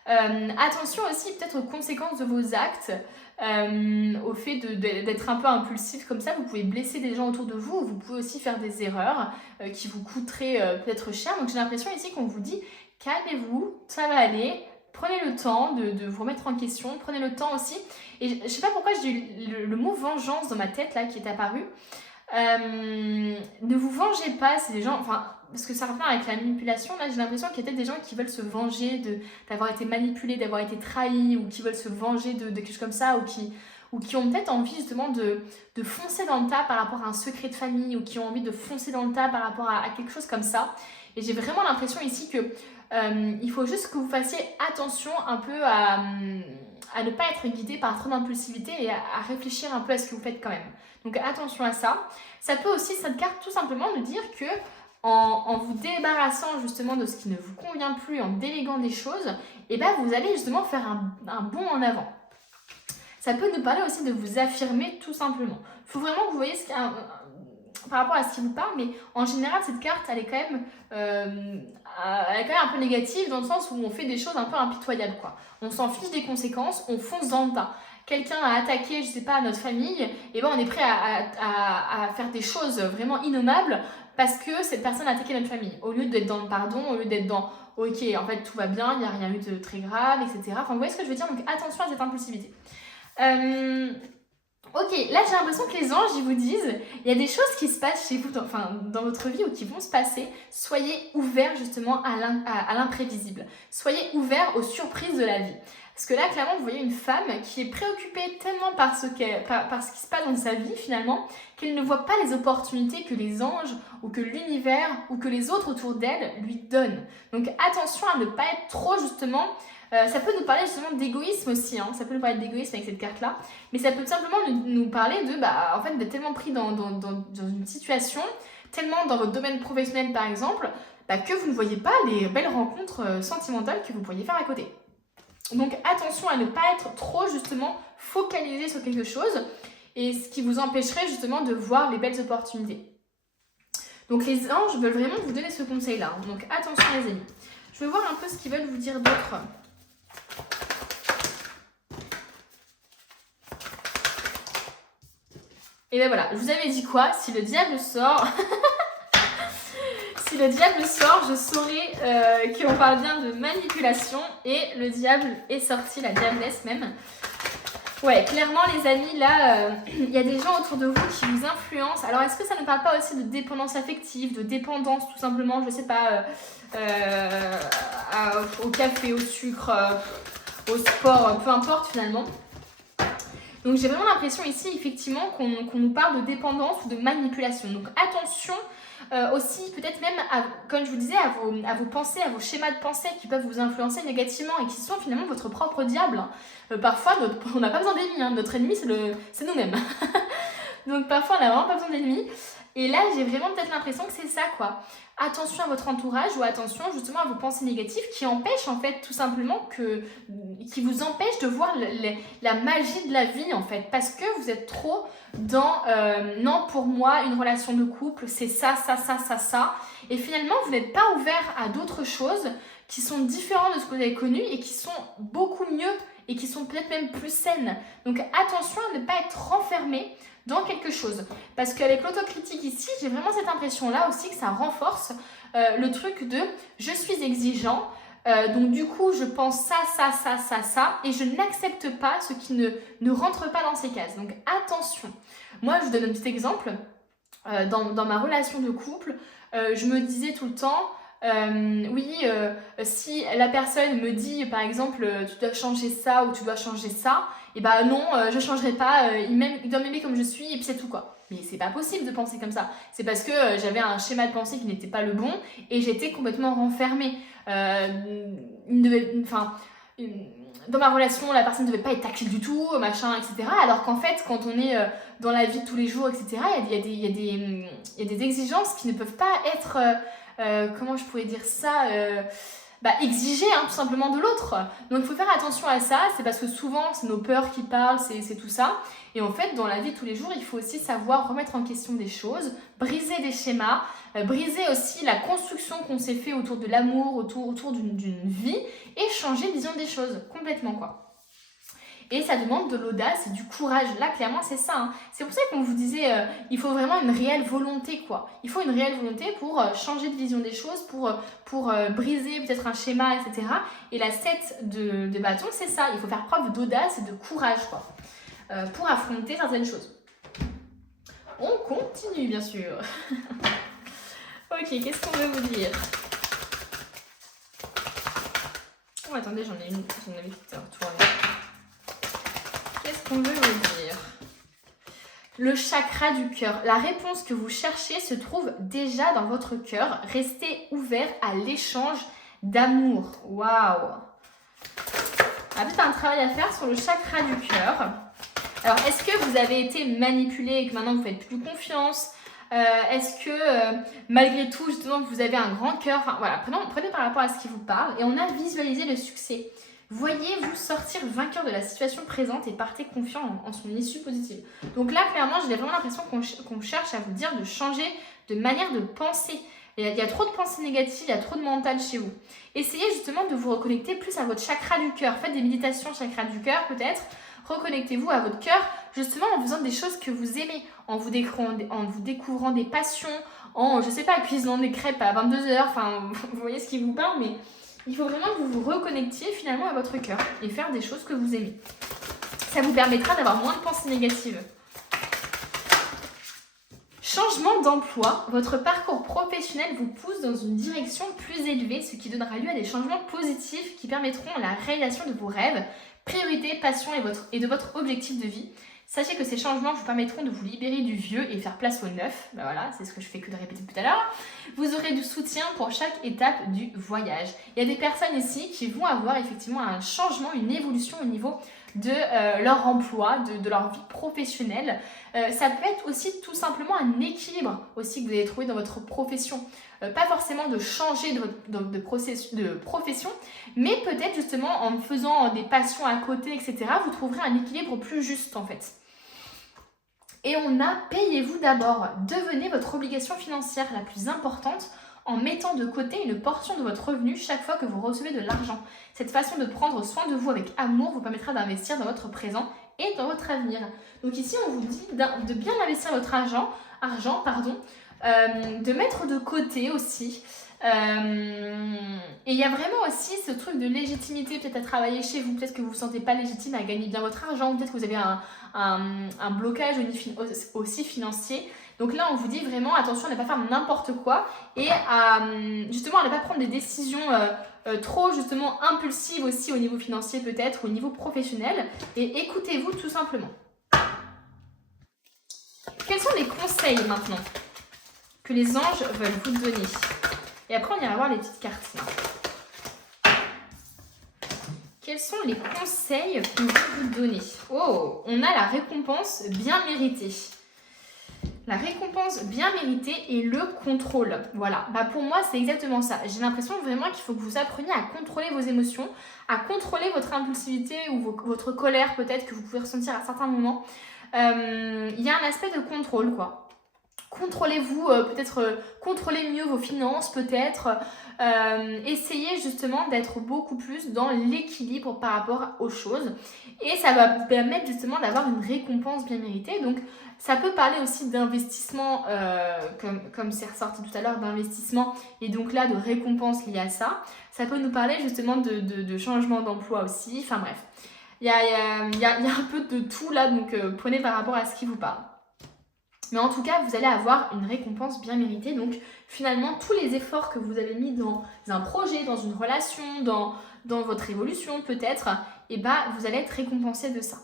Attention aussi peut-être aux conséquences de vos actes, au fait d'être un peu impulsif comme ça, vous pouvez blesser des gens autour de vous, vous pouvez aussi faire des erreurs qui vous coûteraient peut-être cher. Donc j'ai l'impression ici qu'on vous dit calmez-vous, ça va aller, prenez le temps de vous remettre en question, prenez le temps aussi. Et je sais pas pourquoi j'ai eu le mot vengeance dans ma tête là qui est apparu. Ne vous vengez pas, c'est des gens, enfin, parce que ça revient avec la manipulation, là j'ai l'impression qu'il y a peut-être des gens qui veulent se venger d'avoir été manipulés, d'avoir été trahis, ou qui veulent se venger de quelque chose comme ça, ou qui ont peut-être envie justement de foncer dans le tas par rapport à un secret de famille, ou qui ont envie de foncer dans le tas par rapport à quelque chose comme ça. Et j'ai vraiment l'impression ici que il faut juste que vous fassiez attention un peu à ne pas être guidé par trop d'impulsivité et à réfléchir un peu à ce que vous faites quand même. Donc attention à ça. Ça peut aussi, cette carte, tout simplement nous dire que en vous débarrassant justement de ce qui ne vous convient plus, en déléguant des choses, et ben vous allez justement faire un bond en avant. Ça peut nous parler aussi de vous affirmer tout simplement. Il faut vraiment que vous voyez par rapport à ce qui vous parle, mais en général, cette carte, elle est quand même un peu négative dans le sens où on fait des choses un peu impitoyables, quoi. On s'en fiche des conséquences, on fonce dans le tas. Quelqu'un a attaqué, je sais pas, notre famille, et ben on est prêt à faire des choses vraiment innommables parce que cette personne a attaqué notre famille. Au lieu d'être dans le pardon, au lieu d'être dans ok, en fait tout va bien, il n'y a rien eu de très grave, etc. Enfin, vous voyez ce que je veux dire? Donc attention à cette impulsivité. Ok, là j'ai l'impression que les anges, ils vous disent, il y a des choses qui se passent chez vous, dans votre vie ou qui vont se passer. Soyez ouverts justement à l'imprévisible. Soyez ouverts aux surprises de la vie. Parce que là, clairement, vous voyez une femme qui est préoccupée tellement par ce qui se passe dans sa vie finalement, qu'elle ne voit pas les opportunités que les anges ou que l'univers ou que les autres autour d'elle lui donnent. Donc attention à ne pas être trop justement... ça peut nous parler justement d'égoïsme aussi, hein. Ça peut nous parler d'égoïsme avec cette carte-là, mais ça peut tout simplement nous parler en fait, d'être tellement pris dans une situation, tellement dans votre domaine professionnel par exemple, que vous ne voyez pas les belles rencontres sentimentales que vous pourriez faire à côté. Donc attention à ne pas être trop justement focalisé sur quelque chose, et ce qui vous empêcherait justement de voir les belles opportunités. Donc les anges veulent vraiment vous donner ce conseil-là, hein. Donc attention les amis. Je vais voir un peu ce qu'ils veulent vous dire d'autre. Et ben voilà, je vous avais dit quoi? Si le diable sort, si le diable sort, je saurais qu'on parle bien de manipulation. Et le diable est sorti, la diablesse même. Ouais, clairement les amis, là, il y a des gens autour de vous qui vous influencent. Alors est-ce que ça ne parle pas aussi de dépendance affective, de dépendance tout simplement, je sais pas, au café, au sucre, au sport, peu importe finalement. Donc j'ai vraiment l'impression ici effectivement qu'on nous parle de dépendance ou de manipulation. Donc attention aussi peut-être même, comme je vous disais, à vos pensées, à vos schémas de pensée qui peuvent vous influencer négativement et qui sont finalement votre propre diable. Parfois on n'a pas besoin d'ennemis, hein. Notre ennemi c'est nous-mêmes. Donc parfois on n'a vraiment pas besoin d'ennemis. Et là j'ai vraiment peut-être l'impression que c'est ça quoi. Attention à votre entourage ou attention justement à vos pensées négatives qui empêchent en fait tout simplement qui vous empêchent de voir la magie de la vie en fait, parce que vous êtes trop dans non, pour moi une relation de couple c'est ça, et finalement vous n'êtes pas ouvert à d'autres choses qui sont différentes de ce que vous avez connu et qui sont beaucoup mieux et qui sont peut-être même plus saines. Donc attention à ne pas être renfermé dans quelque chose. Parce qu'avec l'autocritique ici, j'ai vraiment cette impression-là aussi que ça renforce le truc de je suis exigeant, donc du coup je pense ça, et je n'accepte pas ce qui ne rentre pas dans ces cases. Donc attention. Moi, je vous donne un petit exemple. Dans ma relation de couple, je me disais tout le temps, si la personne me dit par exemple tu dois changer ça ou tu dois changer ça, et bah non, je changerai pas, il doit m'aimer comme je suis et puis c'est tout quoi. Mais c'est pas possible de penser comme ça. C'est parce que j'avais un schéma de pensée qui n'était pas le bon et j'étais complètement renfermée. Dans ma relation, la personne ne devait pas être tactile du tout, machin, etc. Alors qu'en fait, quand on est dans la vie de tous les jours, etc., il y a des exigences qui ne peuvent pas être... comment je pourrais dire ça, exiger tout simplement de l'autre. Donc il faut faire attention à ça, c'est parce que souvent c'est nos peurs qui parlent, c'est tout ça. Et en fait dans la vie de tous les jours il faut aussi savoir remettre en question des choses, briser des schémas, briser aussi la construction qu'on s'est fait autour de l'amour, autour d'une vie, et changer de vision des choses complètement quoi. Et ça demande de l'audace et du courage. Là, clairement, c'est ça. Hein. C'est pour ça qu'on vous disait, il faut vraiment une réelle volonté, quoi. Il faut une réelle volonté pour changer de vision des choses, pour briser peut-être un schéma, etc. Et la 7 de bâton, c'est ça. Il faut faire preuve d'audace et de courage, quoi, pour affronter certaines choses. On continue, bien sûr. Ok, qu'est-ce qu'on veut vous dire? Oh, attendez, j'en avais tout tourné. Qu'est-ce qu'on veut vous dire? Le chakra du cœur. La réponse que vous cherchez se trouve déjà dans votre cœur. Restez ouvert à l'échange d'amour. Waouh! Peut-être un travail à faire sur le chakra du cœur. Alors, est-ce que vous avez été manipulé et que maintenant vous faites plus confiance? Est-ce que malgré tout, justement, vous avez un grand cœur? Enfin, voilà, prenez par rapport à ce qui vous parle et on a visualisé le succès. Voyez-vous sortir vainqueur de la situation présente et partez confiant en son issue positive. Donc là, clairement, j'ai vraiment l'impression qu'on cherche à vous dire de changer de manière de penser. Il y a trop de pensées négatives, il y a trop de mental chez vous. Essayez justement de vous reconnecter plus à votre chakra du cœur. Faites des méditations chakra du cœur peut-être. Reconnectez-vous à votre cœur justement en faisant des choses que vous aimez, en vous découvrant des passions, en, je sais pas, cuisinant des crêpes à 22h. Enfin, vous voyez ce qui vous parle, mais il faut vraiment que vous vous reconnectiez finalement à votre cœur et faire des choses que vous aimez. Ça vous permettra d'avoir moins de pensées négatives. Changement d'emploi, votre parcours professionnel vous pousse dans une direction plus élevée, ce qui donnera lieu à des changements positifs qui permettront la réalisation de vos rêves, priorités, passions et de votre objectif de vie. Sachez que ces changements vous permettront de vous libérer du vieux et faire place au neuf. Ben voilà, c'est ce que je fais que de répéter tout à l'heure. Vous aurez du soutien pour chaque étape du voyage. Il y a des personnes ici qui vont avoir effectivement un changement, une évolution au niveau de leur emploi, de leur vie professionnelle. Ça peut être aussi tout simplement un équilibre aussi que vous allez trouver dans votre profession. Pas forcément de changer de profession, mais peut-être justement en faisant des passions à côté, etc., vous trouverez un équilibre plus juste en fait. Et on a payez-vous d'abord. Devenez votre obligation financière la plus importante en mettant de côté une portion de votre revenu chaque fois que vous recevez de l'argent. Cette façon de prendre soin de vous avec amour vous permettra d'investir dans votre présent et dans votre avenir. Donc ici, on vous dit de bien investir votre argent, de mettre de côté aussi. Et il y a vraiment aussi ce truc de légitimité peut-être à travailler chez vous. Peut-être que vous ne vous sentez pas légitime à gagner bien votre argent. Peut-être que vous avez un blocage aussi financier. Donc là, on vous dit vraiment attention à ne pas faire n'importe quoi et justement à ne pas prendre des décisions trop justement impulsives aussi au niveau financier peut-être ou au niveau professionnel. Et écoutez-vous tout simplement. Quels sont les conseils maintenant que les anges veulent vous donner? Et après, on ira voir les petites cartes. Là. Quels sont les conseils qu'on veut vous donner? Oh, on a la récompense bien méritée. La récompense bien méritée et le contrôle. Voilà, pour moi, c'est exactement ça. J'ai l'impression vraiment qu'il faut que vous appreniez à contrôler vos émotions, à contrôler votre impulsivité ou votre colère peut-être que vous pouvez ressentir à certains moments. Il y a un aspect de contrôle, quoi. Contrôlez-vous, peut-être contrôlez mieux vos finances, peut-être. Essayez justement d'être beaucoup plus dans l'équilibre par rapport aux choses. Et ça va vous permettre justement d'avoir une récompense bien méritée. Donc, ça peut parler aussi d'investissement, comme c'est ressorti tout à l'heure, d'investissement. Et donc là, de récompense liée à ça. Ça peut nous parler justement de changement d'emploi aussi. Enfin bref, il y a un peu de tout là. Donc, prenez par rapport à ce qui vous parle. Mais en tout cas, vous allez avoir une récompense bien méritée. Donc, finalement, tous les efforts que vous avez mis dans un projet, dans une relation, dans votre évolution peut-être, vous allez être récompensé de ça.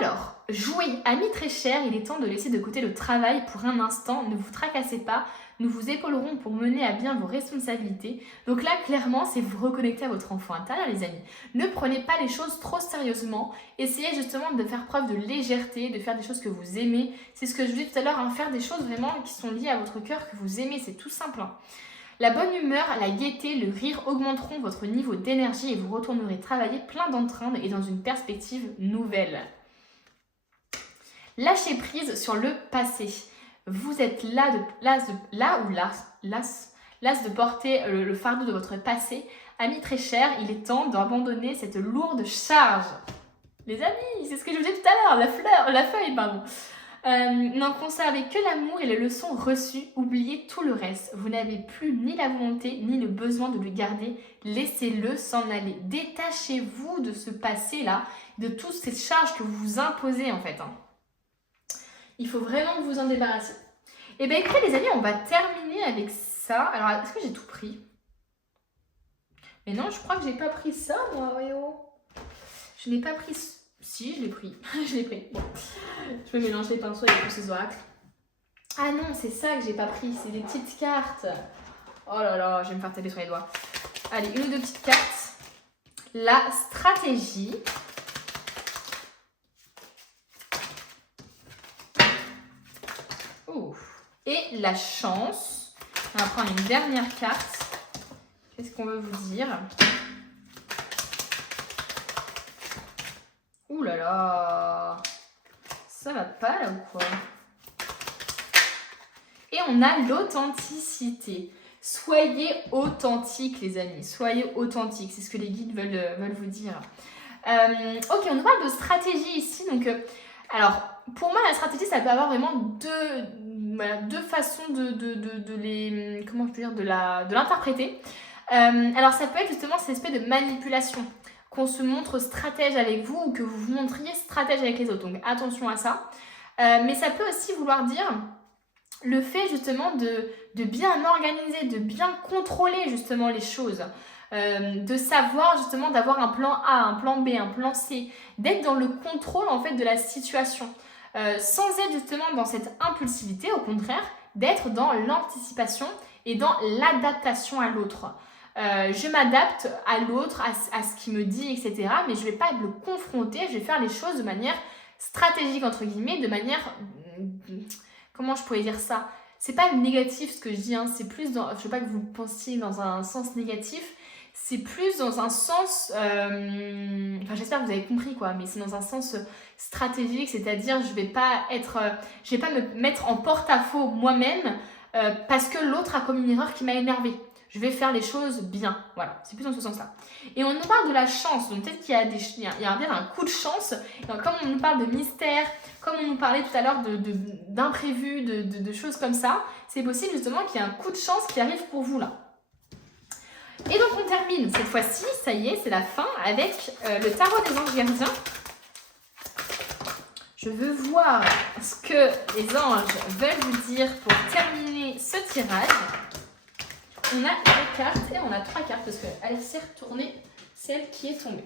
Alors, jouez, amis très chers, il est temps de laisser de côté le travail pour un instant. Ne vous tracassez pas. Nous vous épaulerons pour mener à bien vos responsabilités. Donc là, clairement, c'est vous reconnecter à votre enfant intérieur, les amis. Ne prenez pas les choses trop sérieusement. Essayez justement de faire preuve de légèreté, de faire des choses que vous aimez. C'est ce que je vous disais tout à l'heure, faire des choses vraiment qui sont liées à votre cœur, que vous aimez. C'est tout simple. La bonne humeur, la gaieté, le rire augmenteront votre niveau d'énergie et vous retournerez travailler plein d'entrain et dans une perspective nouvelle. Lâchez prise sur le passé. Vous êtes las de porter le fardeau de votre passé. Amis très chers, il est temps d'abandonner cette lourde charge. Les amis, c'est ce que je vous disais tout à l'heure, la feuille, pardon. N'en conservez que l'amour et les leçons reçues, oubliez tout le reste. Vous n'avez plus ni la volonté ni le besoin de le garder, laissez-le s'en aller. Détachez-vous de ce passé-là, de toutes ces charges que vous vous imposez en fait. Il faut vraiment que vous en débarrassiez. Et bien écoutez les amis, on va terminer avec ça. Alors est-ce que j'ai tout pris? Mais non, je crois que j'ai pas pris ça moi, Réo. Je n'ai pas pris... Si, je l'ai pris. Je l'ai pris. Bon. Je me mélange les pinceaux avec tous ces oracles. Ah non, c'est ça que j'ai pas pris. C'est des petites cartes. Oh là là, je vais me faire taper sur les doigts. Allez, une ou deux petites cartes. La stratégie. Oh. Et la chance. On va prendre une dernière carte. Qu'est-ce qu'on veut vous dire? Ouh là là, ça va pas là ou quoi? Et on a l'authenticité. Soyez authentique les amis, soyez authentique, c'est ce que les guides veulent vous dire. Ok, on nous parle de stratégie ici. Donc, alors, pour moi, la stratégie, ça peut avoir vraiment deux façons comment je peux dire, de l'interpréter. Alors, ça peut être justement cet aspect de manipulation, qu'on se montre stratège avec vous ou que vous vous montriez stratège avec les autres. Donc attention à ça. Mais ça peut aussi vouloir dire le fait justement de bien organiser, de bien contrôler justement les choses. De savoir justement d'avoir un plan A, un plan B, un plan C. D'être dans le contrôle en fait de la situation. Sans être justement dans cette impulsivité, au contraire, d'être dans l'anticipation et dans l'adaptation à l'autre. Je m'adapte à l'autre, à ce qu'il me dit, etc. Mais je ne vais pas le confronter, je vais faire les choses de manière stratégique, entre guillemets, de manière... Comment je pourrais dire ça? C'est pas négatif ce que je dis, hein. C'est plus dans... Je ne veux pas que vous pensiez dans un sens négatif, c'est plus dans un sens... Enfin, j'espère que vous avez compris, quoi, mais c'est dans un sens stratégique, c'est-à-dire je vais pas me mettre en porte-à-faux moi-même parce que l'autre a commis une erreur qui m'a énervée. Je vais faire les choses bien. Voilà, c'est plus dans ce sens-là. Et on nous parle de la chance. Donc peut-être qu'il y a bien un coup de chance. Et comme on nous parle de mystère, comme on nous parlait tout à l'heure d'imprévus, de choses comme ça, c'est possible justement qu'il y ait un coup de chance qui arrive pour vous là. Et donc on termine cette fois-ci, ça y est, c'est la fin, avec le tarot des anges gardiens. Je veux voir ce que les anges veulent vous dire pour terminer ce tirage. On a 2 cartes et on a 3 cartes parce qu'elle s'est retournée celle qui est tombée.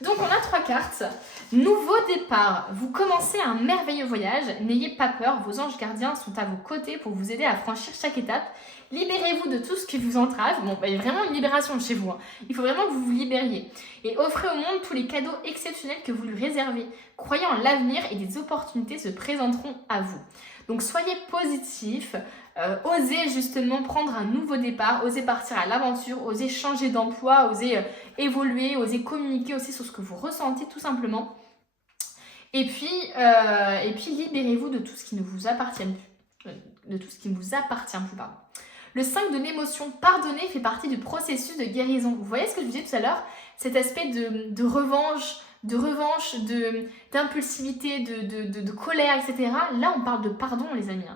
Donc on a 3 cartes. Nouveau départ. Vous commencez un merveilleux voyage. N'ayez pas peur. Vos anges gardiens sont à vos côtés pour vous aider à franchir chaque étape. Libérez-vous de tout ce qui vous entrave. Bon, il y a vraiment une libération chez vous. Hein. Il faut vraiment que vous vous libériez. Et offrez au monde tous les cadeaux exceptionnels que vous lui réservez. Croyez en l'avenir et des opportunités se présenteront à vous. Donc soyez positifs. Osez justement prendre un nouveau départ, osez partir à l'aventure, osez changer d'emploi, osez évoluer, osez communiquer aussi sur ce que vous ressentez tout simplement. Et puis libérez-vous de tout ce qui ne vous appartient plus. Pardon. Le 5 de l'émotion, pardonner fait partie du processus de guérison. Vous voyez ce que je vous disais tout à l'heure? Cet aspect de revanche, d'impulsivité, de colère, etc. Là, on parle de pardon, les amis.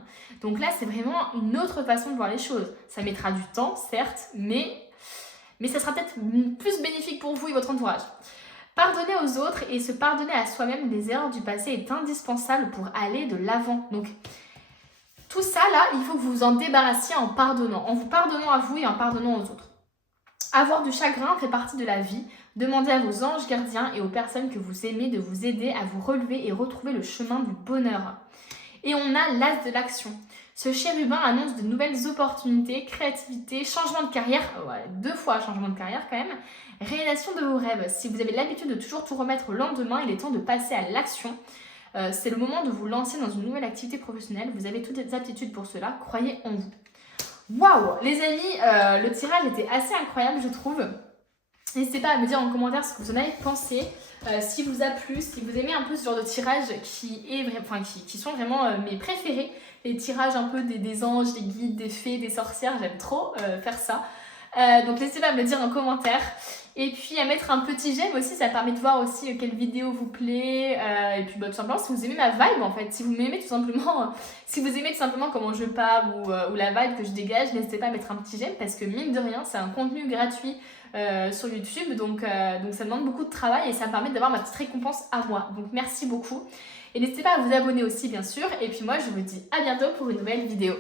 Donc là, c'est vraiment une autre façon de voir les choses. Ça mettra du temps, certes, mais ça sera peut-être plus bénéfique pour vous et votre entourage. Pardonner aux autres et se pardonner à soi-même des erreurs du passé est indispensable pour aller de l'avant. Donc, tout ça, là, il faut que vous vous en débarrassiez en pardonnant. En vous pardonnant à vous et en pardonnant aux autres. Avoir du chagrin fait partie de la vie. Demandez à vos anges gardiens et aux personnes que vous aimez de vous aider à vous relever et retrouver le chemin du bonheur. Et on a l'as de l'action. Ce chérubin annonce de nouvelles opportunités, créativité, changement de carrière, 2 fois changement de carrière quand même, réalisation de vos rêves. Si vous avez l'habitude de toujours tout remettre au lendemain, il est temps de passer à l'action. C'est le moment de vous lancer dans une nouvelle activité professionnelle. Vous avez toutes les aptitudes pour cela, croyez en vous. Waouh, les amis, le tirage était assez incroyable, je trouve. N'hésitez pas à me dire en commentaire ce que vous en avez pensé, si vous a plu, si vous aimez un peu ce genre de tirage qui sont vraiment mes préférés, les tirages un peu des anges, des guides, des fées, des sorcières, j'aime trop faire ça. Donc n'hésitez pas à me le dire en commentaire. Et puis à mettre un petit j'aime aussi, ça permet de voir aussi quelle vidéo vous plaît. Et puis tout simplement si vous aimez ma vibe en fait, si vous m'aimez tout simplement, si vous aimez tout simplement comment je parle ou la vibe que je dégage, n'hésitez pas à mettre un petit j'aime parce que mine de rien c'est un contenu gratuit sur YouTube, donc ça demande beaucoup de travail et ça me permet d'avoir ma petite récompense à moi. Donc merci beaucoup. Et n'hésitez pas à vous abonner aussi bien sûr. Et puis moi je vous dis à bientôt pour une nouvelle vidéo.